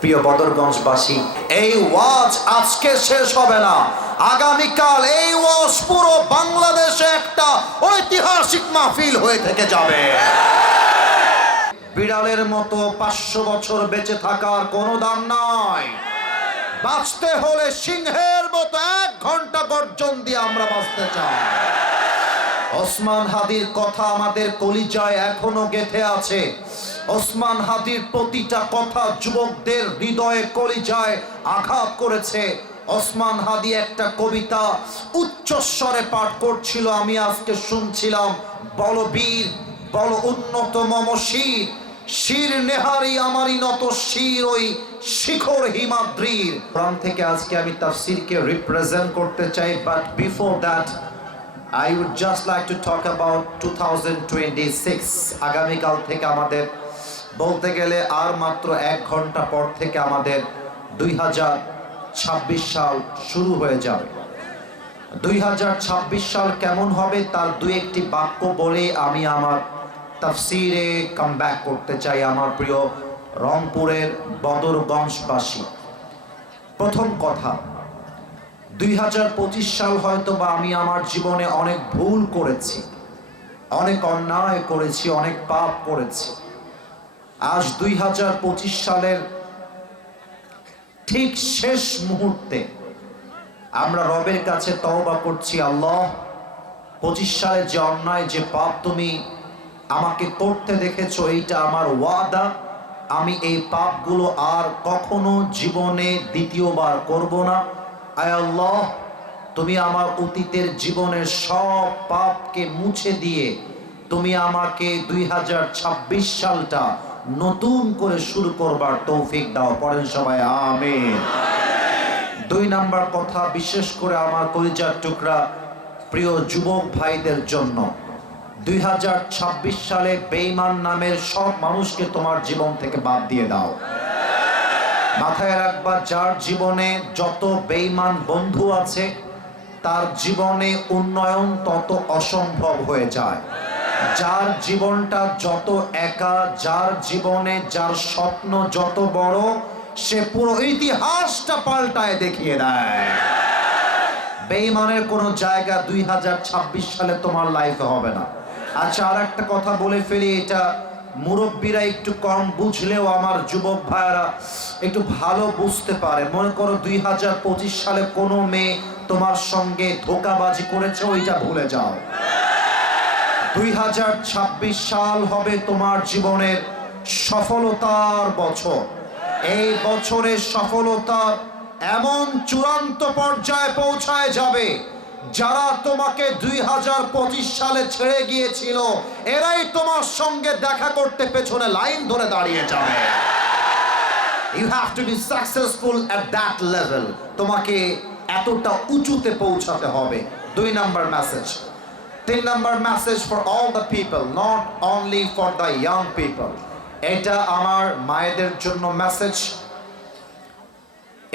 প্রিয় বদরগঞ্জবাসী, এই ওয়াজ আজকে শেষ হবে না, আগামীকাল এই ওয়াজ পুরো বাংলাদেশে একটা ঐতিহাসিক মাহফিল হয়ে থেকে যাবে। বিড়ালের মতো 500 বছর বেঁচে থাকার কোনো দাম নাই। বাঁচতে হলে সিংহের মতো 1 ঘন্টা গর্জন দিয়ে আমরা বাঁচতে চাই। ওসমান হাদির কথা আমাদের কলিজায় এখনো গেঁথে আছে। ওসমান হাদির প্রতিটা কথা যুবকদের হৃদয়ে কলিজায় আঘাত করেছে। ওসমান হাদি একটা কবিতা উচ্চস্বরে পাঠ করছিল, আমি আজকে শুনছিলাম। বলবীর বল উন্নত মম শির, শির নেহারি আমারই নত শির ওই শিখর হিমাদ্রির। কোরআন থেকে আজকে আমি তাফসীরকে রিপ্রেজেন্ট করতে চাই, but before that I would just like to talk about 2026. আগামীকাল থেকে আমাদের বলতে গেলে আর মাত্র 1 ঘন্টা পর থেকে আমাদের 2026 সাল শুরু হয়ে যাবে। 2026 সাল কেমন হবে তার 2-1টি বাক্য বলে আমি আমার তাফসীরে কাম ব্যাক করতে চাই। আমার প্রিয় রংপুরের বদরগঞ্জবাসী, প্রথম কথা, 2025 সাল হয়তো বা আমি আমার জীবনে অনেক ভুল করেছি, অনেক অন্যায় করেছি, অনেক পাপ করেছি। আজ 2025 সালের ঠিক শেষ মুহূর্তে আমরা রবের কাছে তওবা করছি, আল্লাহ 25 সালে যে অন্যায় যে পাপ তুমি আমাকে করতে দেখেছো, এইটা আমার ওয়াদা, আমি এই পাপগুলো আর কখনো জীবনে দ্বিতীয়বার করব না। আয় আল্লাহ, তুমি আমার অতীতের জীবনের সব পাপকে মুছে দিয়ে তুমি আমাকে 2026 সালটা নতুন করে শুরু করবার তৌফিক দাও। পড়েন সবাই আমিন। 2 নাম্বার কথা, বিশেষ করে আমার কলিজার টুকরা প্রিয় যুবক ভাইদের জন্য, 2026 সালে বেঈমান নামের সব মানুষকে তোমার জীবন থেকে বাদ দিয়ে দাও। মাথায় রাখবা, যার জীবনে যত বেঈমান বন্ধু আছে তার জীবনে উন্নয়ন তত অসম্ভব হয়ে যায়। যার জীবনটা যত একা, যার জীবনে যার স্বপ্ন যত বড়, সে পুরো ইতিহাসটা পাল্টায় দেখিয়ে দেয়। বেঈমানের কোনো জায়গা 2026 সালে তোমার লাইফে হবে না। আচ্ছা, আর একটা কথা বলে ফেলি, এটা মুরব্বীরা একটু কম বুঝলেও আমার যুবক ভাইরা একটু ভালো বুঝতে পারে। মনে করো 2025 সালে কোনো মেয়ে তোমার সঙ্গে ধোঁকাবাজি করেছে, ওইটা ভুলে যাও। 2026 সাল হবে তোমার জীবনের সফলতার বছর। এই বছরের সফলতা এমন চূড়ান্ত পর্যায়ে পৌঁছায় যাবে, যারা তোমাকে 2025 সালে ছেড়ে গিয়েছিল এরাই তোমার সঙ্গে দেখা করতে পেছনে লাইন ধরে দাঁড়িয়ে যাবে। You have to be successful at that level. তোমাকে এতটা উঁচুতে পৌঁছাতে হবে। 2 number message. 3 number message for all the people, not only for the young people. এটা আমার মায়েদের জন্য মেসেজ,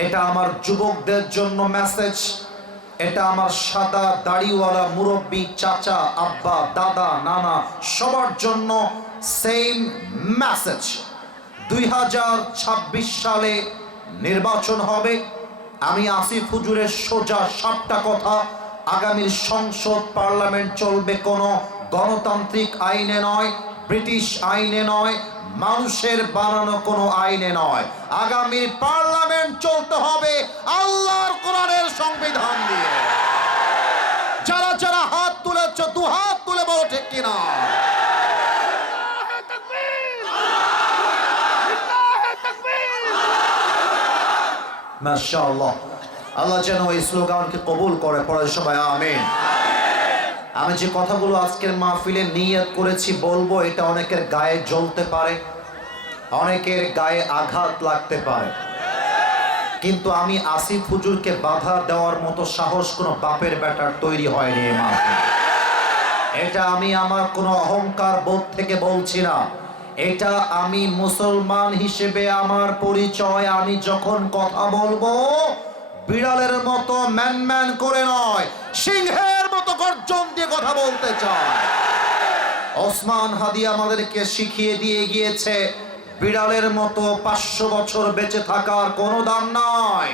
এটা আমার যুবকদের জন্য মেসেজ, এটা আমার সাদা দাড়িওয়ালা মুরব্বী চাচা, আব্বা, দাদা, নানা সবার জন্য সেম মেসেজ। 2026 সালে নির্বাচন হবে। আমি আসিফ হুজুরের সোজা 7টা কথা, আগামীর সংসদ পার্লামেন্ট চলবে কোনো গণতান্ত্রিক আইনে নয়, ব্রিটিশ আইনে নয়, মানুষের বানানো কোনো আইনে নয়। আগামীর পার্লামেন্ট চলতে হবে আল্লাহর কোরআনের সংবিধান দিয়ে। যারা যারা হাত তুলেছ 2 হাত তুলে বলো ঠিক কিনা। মাশাআল্লাহ, আল্লাহ যেন এই স্লোগানকে কবুল করে। পড়ে সবাই আমিন। আমি যে কথাগুলো আজকের মাহফিলে নিয়ত করেছি বলবো, এটা অনেকের গায়ে জ্বলতে পারে, অনেকের গায়ে আঘাত লাগতে পারে, কিন্তু আমি আসিফ হুজুরকে বাধা দেওয়ার মতো সাহস কোনো বাপের বেটার তৈরি হয়নি এই মাহফিলে। এটা আমি আমার কোনো অহংকার বোধ থেকে বলছি না, এটা আমি মুসলমান হিসেবে আমার পরিচয়। আমি যখন কথা বলবো বিড়ালের মতো ম্যান ম্যান করে নয়, সিংহের মতো গর্জন দিয়ে কথা বলতে চাই। ওসমান হাদি আমাদেরকে শিখিয়ে দিয়ে গিয়েছে, বিড়ালের মতো 500 বছর বেঁচে থাকার কোনো দাম নাই।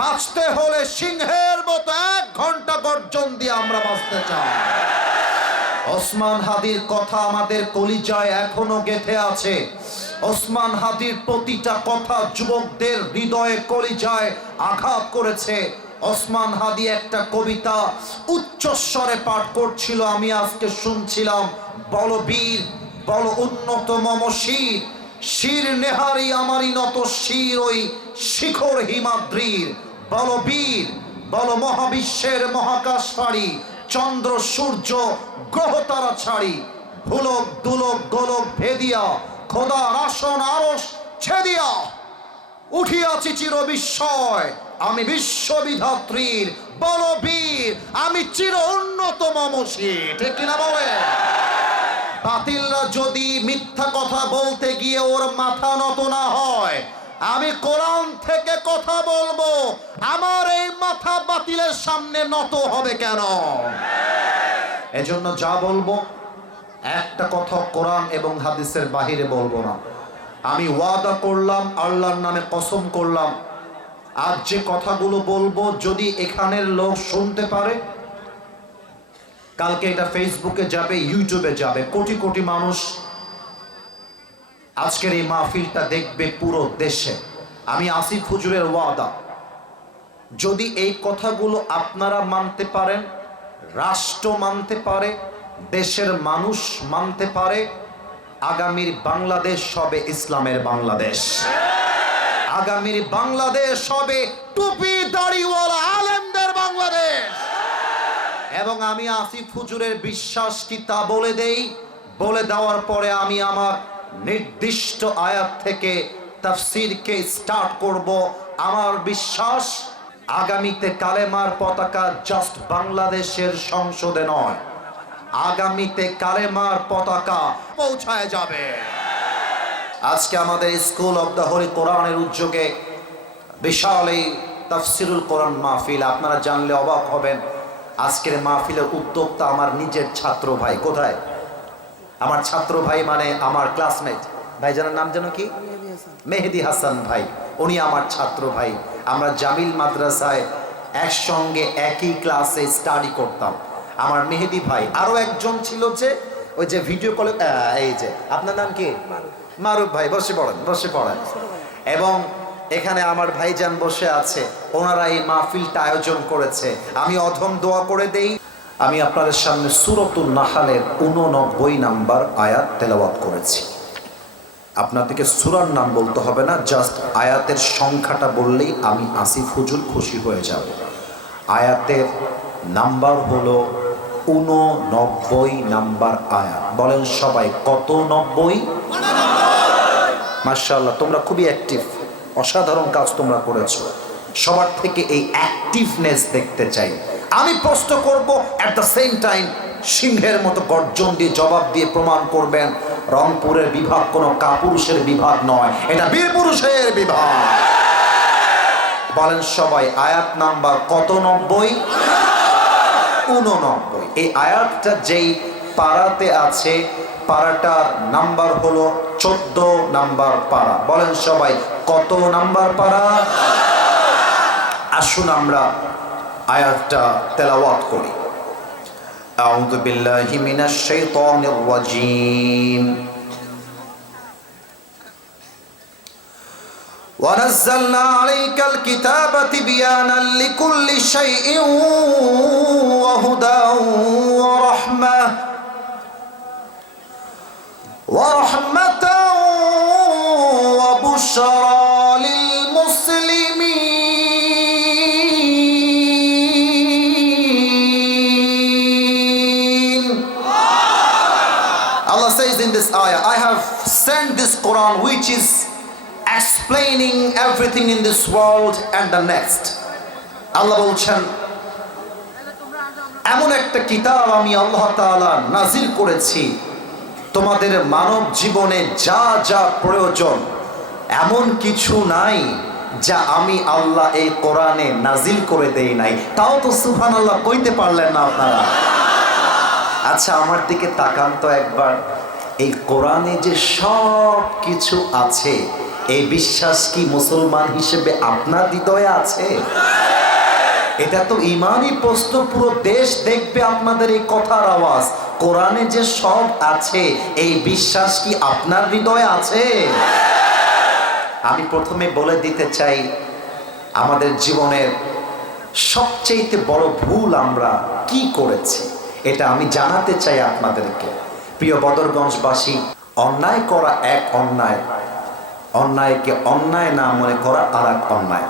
বাঁচতে হলে সিংহের মতো 1 ঘন্টা গর্জন দিয়ে আমরা বাঁচতে চাই। ওসমান হাদির কথা আমাদের কলিজায় এখনো গেঁথে আছে। ওসমান হাদির প্রতিটা কথা যুবকদের হৃদয়ে কলিজায় আঘাত করেছে। ওসমান হাদি একটা কবিতা উচ্চস্বরে পাঠ করছিল, আমি আজকে শুনছিলাম। বল বীর বল উন্নত মম শির, শির নেহারি আমারই নত শির ওই শিখর হিমাদ্রির। বল বীর বল মহাবিশ্বের মহাকাশ ফাড়ি, চন্দ্র সূর্য গ্রহ তারা ছাড়ি, ভুলক দুলক গোলক ভেদিয়া খোদার আসন আরশ ছেদিয়া উঠিয়াছি চির বিস্ময় আমি বিশ্ববিধাত্রীর। বল বীর আমি চির উন্নত মম শির। ঠিক কিনা বলে? বাতিলরা যদি মিথ্যা কথা বলতে গিয়ে ওর মাথা নত না হয়, আমি কোরআন থেকে কথা বলবো, আমার এই মাথা বাতিলের সামনে নত হবে কেন? এজন্য যা বলবো একটা কথা কোরআন এবং হাদিসের বাহিরে বলবো না। আমি ওয়াদা করলাম, আল্লাহর নামে কসম করলাম, আজ যে কথাগুলো বলবো যদি এখানের লোক শুনতে পারে, কালকে এটা ফেসবুকে যাবে, ইউটিউবে যাবে, কোটি কোটি মানুষ আজকের এই মাহফিলটা দেখবে পুরো দেশে। আমি আসিফ হুজুরের ওয়াদা, যদি এই কথাগুলো আপনারা মানতে পারেন, রাষ্ট্র মানতে পারে, দেশের মানুষ মানতে পারে, আগামীর বাংলাদেশ হবে ইসলামের বাংলাদেশ। আগামীর বাংলাদেশ হবে টুপি দাড়িওয়ালা আলেমদের বাংলাদেশ। এবং আমি আসিফ হুজুরের বিশ্বাস কি তা বলে দেই। বলে দেওয়ার পরে আমি আমার নির্দিষ্ট আয়াত থেকে তাফসীরকে স্টার্ট করব। আমার বিশ্বাস আগামীতে কালেমার পতাকা জাস্ট বাংলাদেশের সংসদে নয়, আগামীতে কালেমার পতাকা পৌঁছায় যাবে। আজকে আমাদের স্কুল অব দ্য হোলি কোরআনের উদ্যোগে বিশাল এই তাফসিরুল কোরআন মাহফিল, আপনারা জানলে অবাক হবেন। আজকের মাহফিলের উদ্যোক্তা আমার নিজের ছাত্র ভাই। কোথায়? আমার ছাত্র ভাই মানে আমার ক্লাসমেট। ভাইজানের নাম যেন কি? মেহেদি হাসান ভাই। উনি আমার ছাত্র ভাই। আমরা জামিল মাদ্রাসায় একসঙ্গে একই ক্লাসে স্টাডি করতাম। আমার মেহেদি ভাই, আরো একজন ছিল যে ওই যে ভিডিও কলে, এই যে আপনার নাম কি? মারুফ ভাই। বসে পড়েন, বসে পড়েন। এবং এখানে আমার ভাইজান বসে আছে, ওনারা এই মাহফিলটা আয়োজন করেছে। আমি অধম দোয়া করে দেই। আমি আপনাদের সামনে সূরাতুন নাহলের 89 নাম্বার আয়াত তেলাওয়াত করেছি। আপনাদেরকে সূরার নাম বলতে হবে না, জাস্ট আয়াতের সংখ্যাটা বললেই আমি আসিফ হুজুর খুশি হয়ে যাব। আয়াতের নাম্বার হলো 89 নাম্বার আয়াত। বলেন সবাই, কত? 90। মাশাআল্লাহ, তোমরা খুবই অ্যাক্টিভ, অসাধারণ কাজ তোমরা করেছো। সবার থেকে এই অ্যাক্টিভনেস দেখতে চাই। আমি প্রশ্ন করব, অ্যাট দ্য সেম টাইম সিংহের মতো গর্জন দিয়ে জবাব দিয়ে প্রমাণ করবেন রংপুরের বিভাগ কোনো কাপুরুষের বিভাগ নয়, এটা বীরপুরুষের বিভাগ। বলেন সবাই, আয়াত নাম্বার কত? 90। 89। এই আয়াতটা যেই পারাতে আছে, পারাটার নাম্বার হলো 14 নাম্বার পারা। বলেন সবাই, কত নাম্বার পারা? আসুন আমরা আয়াতটা তেলাওয়াত করি। আউযু বিল্লাহি মিনাশ শাইতানির রাজীম। ওয়ানাজ্জালনা আলাইকাল কিতাবা তিবয়ানান লিকুল্লি শাইইন ওয়া হুদান ওয়া রাহমাহ ওয়া রাহমাতান ওয়া বুশরা লিল মুসলিমিন। Allah says in this ayah, I have sent this Quran which is explaining everything in this world and the next. আল্লাহ বলছেন, এমন একটা কিতাব আমি আল্লাহ তাআলা নাজিল করেছি, তোমাদের মানব জীবনে যা যা প্রয়োজন এমন কিছু নাই যা আমি আল্লাহ এই কোরআনে নাজিল করে দেই নাই। তাও তো সুবহানাল্লাহ কইতে পারলেন না আপনারা। আচ্ছা, আমার দিকে তাকান তো একবার। এই কোরআনে যে সব কিছু আছে, এই বিশ্বাস কি মুসলমান হিসেবে আপনার হৃদয়ে আছে? এটা তো ইমানই প্রশ্ন, পুরো দেশ দেখবে আপনাদের এই কথার আওয়াজ। কোরআনে যে সব আছে, এই বিশ্বাস কি আপনার হৃদয়ে আছে? আমি প্রথমে বলে দিতে চাই, আমাদের জীবনের সবচেয়ে বড় ভুল আমরা কি করেছি এটা আমি জানাতে চাই আপনাদেরকে। প্রিয় বদরগঞ্জবাসী, অন্যায় করা এক অন্যায়, অন্যায়কে অন্যায় না মনে করা আর এক অন্যায়।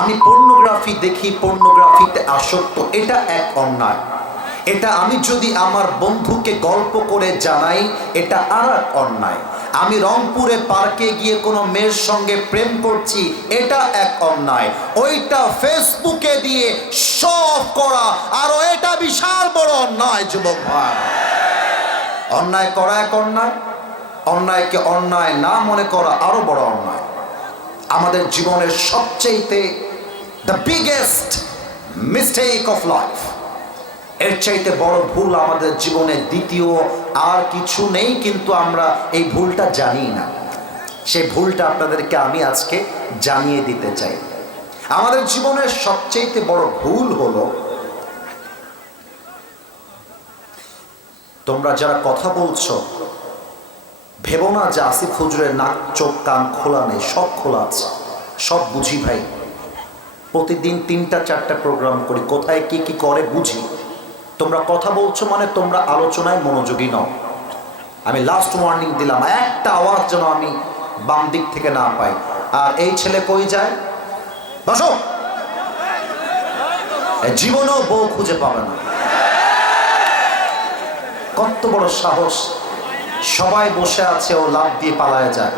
আমি পর্নোগ্রাফি দেখি, পর্নোগ্রাফিতে আসক্ত, এটা এক অন্যায়। এটা আমি যদি আমার বন্ধুকে গল্প করে জানাই, এটা আর এক অন্যায়। আমি রংপুরে পার্কে গিয়ে কোনো মেয়ের সঙ্গে প্রেম করছি, এটা এক অন্যায়। ওইটা ফেসবুকে দিয়ে সব করা আরো এটা বিশাল বড় অন্যায়। যুবক ভাই, অন্যায় করা এক অন্যায়, অন্যায়কে অন্যায় না মনে করা আরো বড় অন্যায়। আমাদের জীবনের সবচেয়ে the biggest mistake of life, এর চাইতে বড় ভুল আমাদের জীবনে দ্বিতীয় আর কিছু নেই, কিন্তু আমরা এই ভুলটা জানি না। সেই ভুলটা আপনাদেরকে আমি আজকে জানিয়ে দিতে চাই। আমাদের জীবনের সবচেয়ে বড় ভুল হলো, তোমরা যারা কথা বলছো ভেবো না যে আসিফ হুজুরের নাক চোখ কান খোলা নেই, সব খোলা আছে, সব বুঝি ভাই। প্রতিদিন 3টা 4টা প্রোগ্রাম করি, কোথায় কি কি করে বুঝি। তোমরা কথা বলছো মানে তোমরা আলোচনায় মনোযোগী নও। আমি লাস্ট ওয়ার্নিং দিলাম, একটা আওয়াজ যেন আমি বাম দিক থেকে না পাই। আর এই ছেলে কই যায়? বসো। জীবনেও বউ খুঁজে পাবে না। কত বড় সাহস! সবাই বসে আছে, ও লাফ দিয়ে পালায় যায়।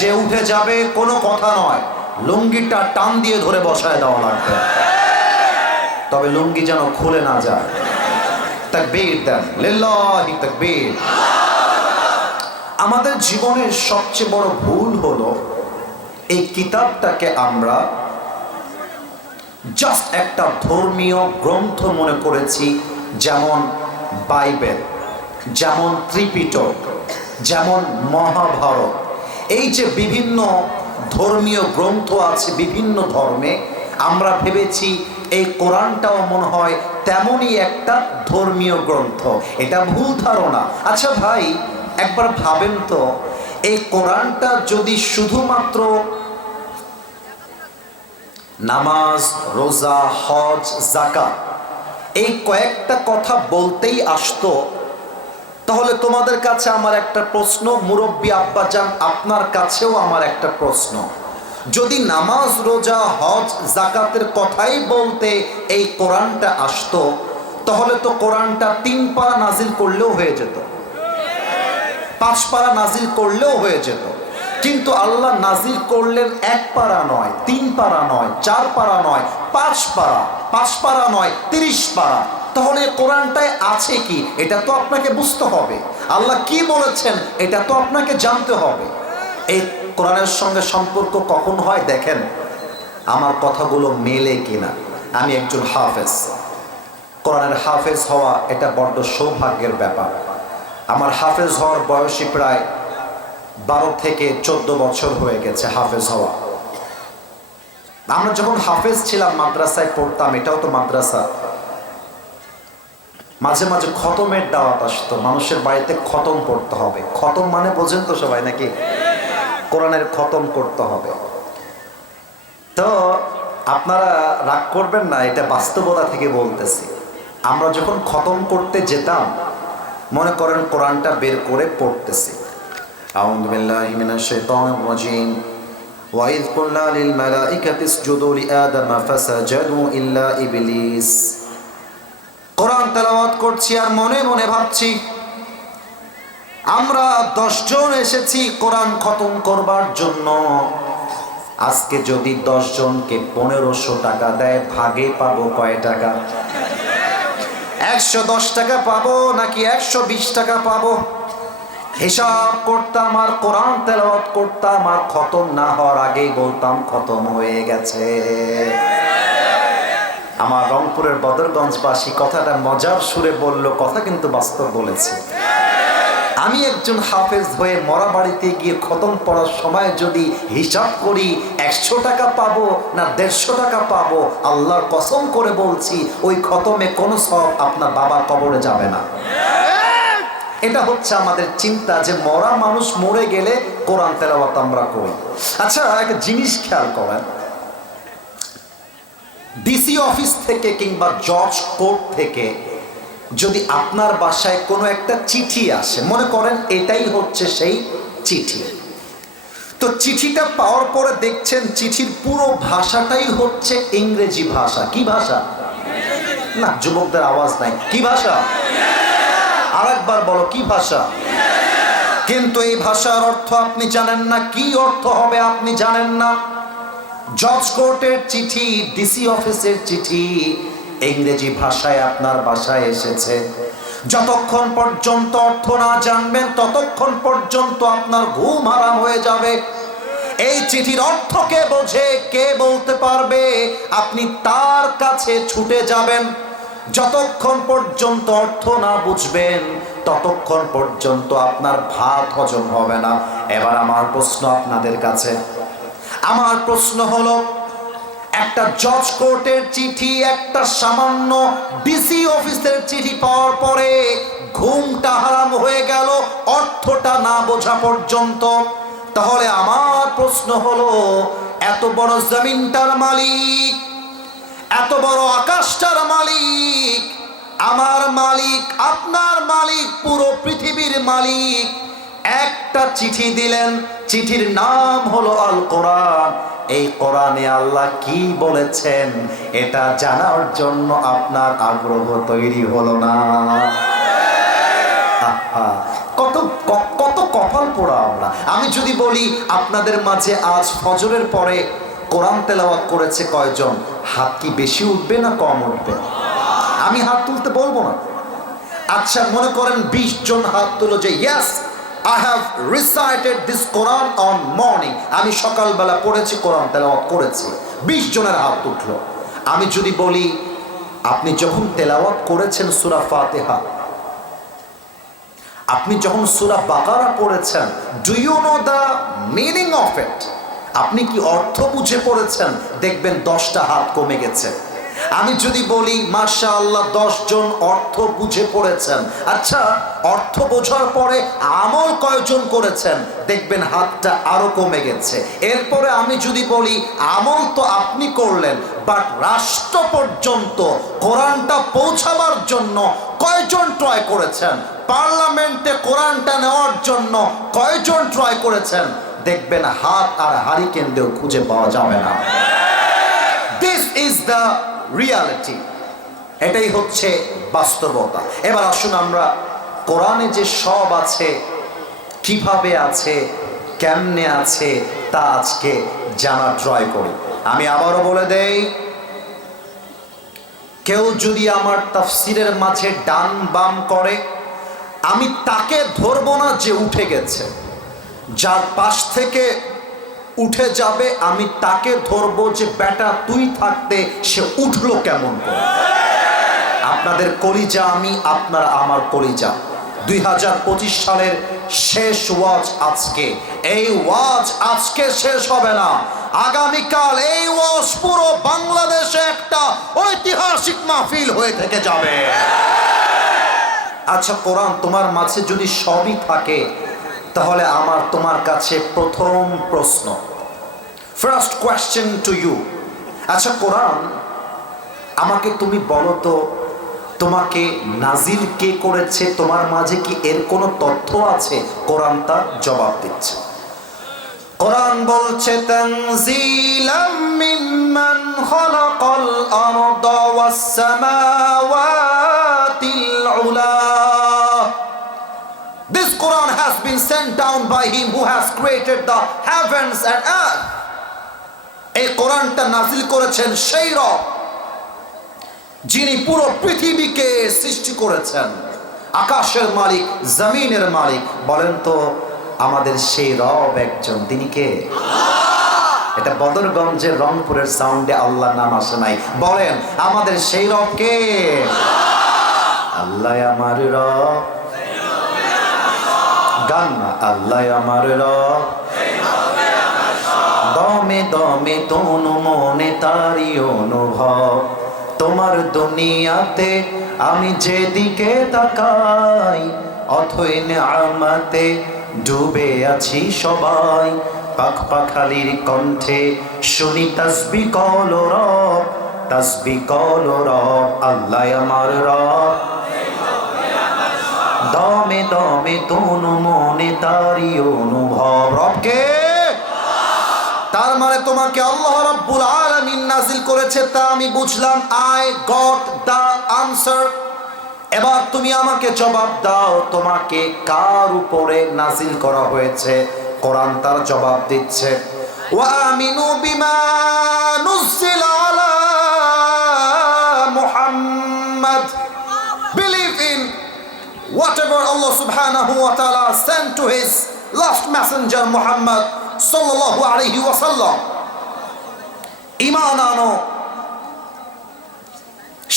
যে উঠে যাবে কোনো কথা নয়, লুঙ্গিটা টান দিয়ে ধরে বসায় দেওয়া লাগবে, তবে লুঙ্গি যেন খুলে না যায়। তাকবীর দেন, লিল্লাহি তাকবীর। আমাদের জীবনের সবচেয়ে বড় ভুল হলো, এই কিতাবটাকে আমরা জাস্ট একটা ধর্মীয় গ্রন্থ মনে করেছি, যেমন বাইবেল, যেমন ত্রিপিটক, যেমন মহাভারত। এই যে বিভিন্ন ধর্মীয় গ্রন্থ আছে বিভিন্ন ধর্মে, আমরা ভেবেছি এই কোরআনটাও মনে হয় তেমনই একটা ধর্মীয় গ্রন্থ। এটা ভুল ধারণা। আচ্ছা ভাই, একবার ভাবেন তো, এই কোরআনটা যদি শুধুমাত্র নামাজ, রোজা, হজ, যাকাত এই কয়েকটা কথা বলতেই আসতো, তাহলে তোমাদের কাছে আমার একটা প্রশ্ন, মুরব্বী আব্বাজান আপনার কাছেও আমার একটা প্রশ্ন। যদি নামাজ, রোজা, হজ, যাকাতের কথাই বলতে এই কোরআনটা আসতো, তাহলে তো কোরআনটা 3 পারা নাজিল করলেও হয়ে যেত, 5 পারা নাজিল করলেও হয়ে যেত। কিন্তু আল্লাহ নাজিল করলেন 1 পারা নয়, 3 পারা নয়, 4 পারা নয়, 5 পারা, 5 পারা নয়, 30 পারা। তাহলে কোরআনটায় আছে কি, এটা তো আপনাকে বুঝতে হবে। আল্লাহ কি বলেছেন এটা তো আপনাকে জানতে হবে। এই কোরআনের সঙ্গে সম্পর্ক কখন হয় দেখেন, আমার কথাগুলো মেলে কিনা। আমি একজন হাফেজ, কোরআনের হাফেজ হওয়া এটা বড্ড সৌভাগ্যের ব্যাপার। আমার হাফেজ হওয়ার বয়সী প্রায় 12 থেকে 14 বছর হয়ে গেছে হাফেজ হওয়া। আমরা যখন হাফেজ ছিলাম, মাদ্রাসায় পড়তাম, এটাও তো মাদ্রাসা, মাঝে মাঝে খতমের দাওয়াত আসতো, মানুষের বাড়িতে খতম পড়তে হবে। খতম মানে বোঝেন তো সবাই নাকি? কোরআনের খতম করতে হবে। তো আপনারা রাগ করবেন না, এটা বাস্তবতা থেকে বলতেছি। আমরা যখন খতম করতে যেতাম, মনে করেন কোরআনটা বের করে পড়তেছি, আউযু বিল্লাহি মিনাশ শাইতানির রাজীম, ওয়া ইয কুলনা লিল মালাইকাতি ইসজুদু লিআদামা ফাসাজাদু ইল্লা ইবলিস। কোরআন তেলাওয়াত করছি আর মনে মনে ভাবছি, আমরা 10 জন এসেছি কোরআন খতম করবার জন্য। আজকে যদি 10 জনকে 1500 টাকা দেয়, ভাগে পাবো কয় টাকা? 110 টাকা পাবো নাকি 120 টাকা পাবো? হিসাব করতাম আর কোরআন তেলাওয়াত করতাম, আর খতম না হওয়ার আগেই বলতাম খতম হয়ে গেছে। আমার রংপুরের বদরগঞ্জবাসী কথাটা মজার সুরে বলল, কথা কিন্তু বাস্তব বলেছে। আমি একজন হাফেজ হয়ে মরা বাড়িতে গিয়ে খতম পড়ার সময় যদি হিসাব করি 100 টাকা পাবো না 150 টাকা পাবো, আল্লাহর কসম করে বলছি ওই খতমে কোনো সওয়াব আপনার বাবার কবরে যাবে না। এটা হচ্ছে আমাদের চিন্তা যে মরা মানুষ মরে গেলে কোরআন তেলাওয়াত আমরা করি। আচ্ছা, একটা জিনিস খেয়াল করেন, ডিসি অফিস থেকে কিংবা জজ কোর্ট থেকে যদি আপনার বাসায় কোনো একটা চিঠি আসে, মনে করেন এটাই হচ্ছে সেই চিঠি, তো চিঠিটা পাওয়ার পরে দেখছেন চিঠির পুরো ভাষাটাই হচ্ছে ইংরেজি ভাষা। কি ভাষা? না, যুবকদের আওয়াজ নাই। কি ভাষা? আরেকবার বলো, কি ভাষা? কিন্তু এই ভাষার অর্থ আপনি জানেন না, কি অর্থ হবে আপনি জানেন না। জজ কোর্টের চিঠি, ডিসি অফিসের চিঠি ইংরেজি ভাষায় আপনার বাসায় এসেছে। যতক্ষণ পর্যন্ত অর্থ না জানবেন ততক্ষণ পর্যন্ত আপনার ঘুম হারাম হয়ে যাবে। এই চিঠির অর্থ কে বোঝে, কে বলতে পারবে, আপনি তার কাছে ছুটে যাবেন। যতক্ষণ পর্যন্ত অর্থ না বুঝবেন ততক্ষণ পর্যন্ত আপনার ভাত হজম হবে না। এবার আমার প্রশ্ন আপনাদের কাছে, আমার প্রশ্ন হলো, একটা জজ কোর্টের চিঠি, একটা সামান্য ডিসি অফিসের চিঠি পাওয়ার পরে ঘুমটা হারাম হয়ে গেল অর্থটা না বোঝা পর্যন্ত। তাহলে আমার প্রশ্ন হলো, এত বড় জমিনটার মালিক, এত বড় আকাশটার মালিক, আমার মালিক, আপনার মালিক, পুরো পৃথিবীর মালিক, একটা চিঠি দিলেন, চিঠির নাম হলো আল কোরআন। এই কোরআনে আল্লাহ কি বলেছেন এটা জানার জন্য আপনার আগ্রহ তৈরি হলো না? কত কত কপাল পোড়া আমরা। আমি যদি বলি আপনাদের মাঝে আজ ফজরের পরে কোরআন তেলাওয়াত করেছে কয়জন, হাত কি বেশি উঠবে না কম উঠবে? আমি হাত তুলতে বলবো না। আচ্ছা, মনে করেন 20 জন হাত তুলো যে yes, I have recited this Quran on morning, আমি সকালবেলা পড়েছি, কোরআন তেলাওয়াত করেছি। 20 জনের হাত উঠলো। আমি যদি বলি আপনি যখন তেলাওয়াত করেছেন সূরা ফাতিহা, আপনি যখন সূরা বাকারা পড়েছেন, do you know the meaning of it, আপনি কি অর্থ বুঝে পড়েছেন? দেখবেন 10টা হাত কমে গেছে। আমি যদি বলি মাশাআল্লাহ 10 জন অর্থ বুঝে পড়েছেন, আচ্ছা অর্থ বোঝার পরে আমল কয়জন করেছেন? দেখবেন হাতটা আরো কমে গেছে। এরপরে আমি যদি বলি আমল তো আপনি করলেন, বাট রাষ্ট্র পর্যন্ত কোরআনটা পৌঁছাবার জন্য কয়জন ট্রাই করেছেন? পার্লামেন্টে কোরআনটা নেওয়ার জন্য কয়জন ট্রাই করেছেন? দেখবেন হাত আর হারিকেন দিয়েও খুঁজে পাওয়া যাবে না। দিস ইজ দ্য রিয়ালিটি, এটাই হচ্ছে বাস্তবতা। এবার আসুন আমরা কোরআনে যে সব আছে, কিভাবে আছে, কেমনে আছে, তা আজকে জানার ট্রাই করি। আমি আবারও বলে দেই, কেউ যদি আমার তাফসিরের মাঝে ডান বাম করে, আমি তাকে ধরবো না যে উঠে গেছে। যার পাশ থেকে উঠে যাবে আমি তাকে ধরবো যে বেটা তুই থাকতে সে উঠলো কেমন করে। আপনাদের কলিজা আমি, আপনারা আমার কলিজা। 2025 সালের শেষ ওয়াজ আজকে। এই ওয়াজ আজকে শেষ হবে না, আগামীকাল এই ওয়াজ পুরো বাংলাদেশে একটা ঐতিহাসিক মাহফিল হয়ে থেকে যাবে। আচ্ছা, কোরআন তোমার মাঝে যদি সবই থাকে, তাহলে আমার তোমার কাছে প্রথম প্রশ্ন, ফার্স্ট কোয়েশ্চেন টু ইউ, আচ্ছা কোরআন আমাকে তুমি বলো তো, তোমাকে নাজিল কে করেছে? তোমার মাঝে কি এর কোনো তথ্য আছে? কোরআন তার জবাব দিচ্ছে। কোরআন বলছে তানজিলাম মিম্মান খালাকাল আরদা ওয়াস সামাওয়াতিল উলা। This Quran has been sent down by him who has created the heavens and earth. এই কোরআনটা নাজিল করেছেন সেই রব যিনি পুরো পৃথিবীকে সৃষ্টি করেছেন, আকাশের মালিক, জমিনের মালিক। বলেন তো আমাদের সেই রব একজন, তিনি কে? এটা বদরগঞ্জের রংপুরের সাউন্ডে আল্লাহ নাম আসে নাই। বলেন আমাদের সেই রব কে? আল্লাহ আমার রব। গান না, আল্লাহ আমার রব, দমে দমে তনু মনে তারি অনুভব। তোমার দুনিয়াতে আমি যেদিকে তাকাই, অথই নেয়ামতে ডুবে আছি সবাই। পাখ পাখালির কণ্ঠে শুনি তাসবিহ কল রব, তাসবিহ কল রব, আল্লাহ আমার রব, দমে দমে তনু মনে তারি অনুভব। রবকে, তার মানে তোমাকে আল্লাহ রাব্বুল আলামিন নাজিল করেছে, তা আমি বুঝলাম। I got the answer. এবার তুমি আমাকে জবাব দাও, তোমাকে কার উপরে নাজিল করা হয়েছে? কোরআন তার জবাব দিচ্ছে, ওয়া আমিনু বিমা নুজিলা আলা Muhammad. Believe in whatever Allah subhanahu wa ta'ala sent to his last messenger Muhammad sallallahu alayhi wa sallam. ঈমান আনো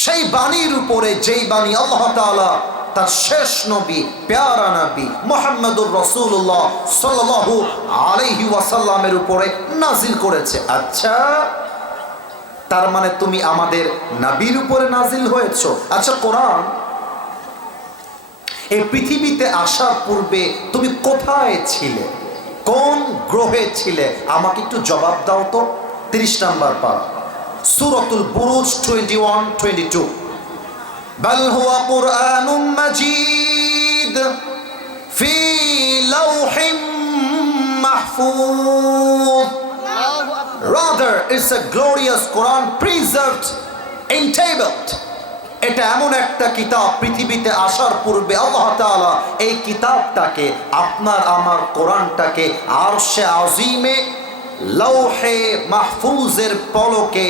সেই বাণীর উপরে, যেই বাণী আল্লাহ তাআলা তার শেষ নবী, প্যারা নবী মুহাম্মদুর রাসূলুল্লাহ সাল্লাল্লাহু আলাইহি ওয়াসাল্লামের উপরে নাজিল করেছে। আচ্ছা, তার মানে তুমি আমাদের নবীর উপরে নাজিল হয়েছো। আচ্ছা, কোরআন এই পৃথিবীতে আসার পূর্বে তুমি কোথায় ছিলে? কোন গ্রহে ছিলে? আমাকে একটু জবাব দাও তো। 30 নম্বর পারা, সূরাতুল বুরুজ 21-22। বাল হুয়া কুরআনুম মাজিদ ফি লাওহিম Mahfuz. Rather, it's a glorious Quran preserved in tabled. এটা এমন একটা কিতাব, পৃথিবীতে আসার পূর্বে আল্লাহ তাআলা এই কিতাবটাকে, আপনার আমার কোরআনটাকে আরশে আজিমে লৌহে মাহফুজের পলকে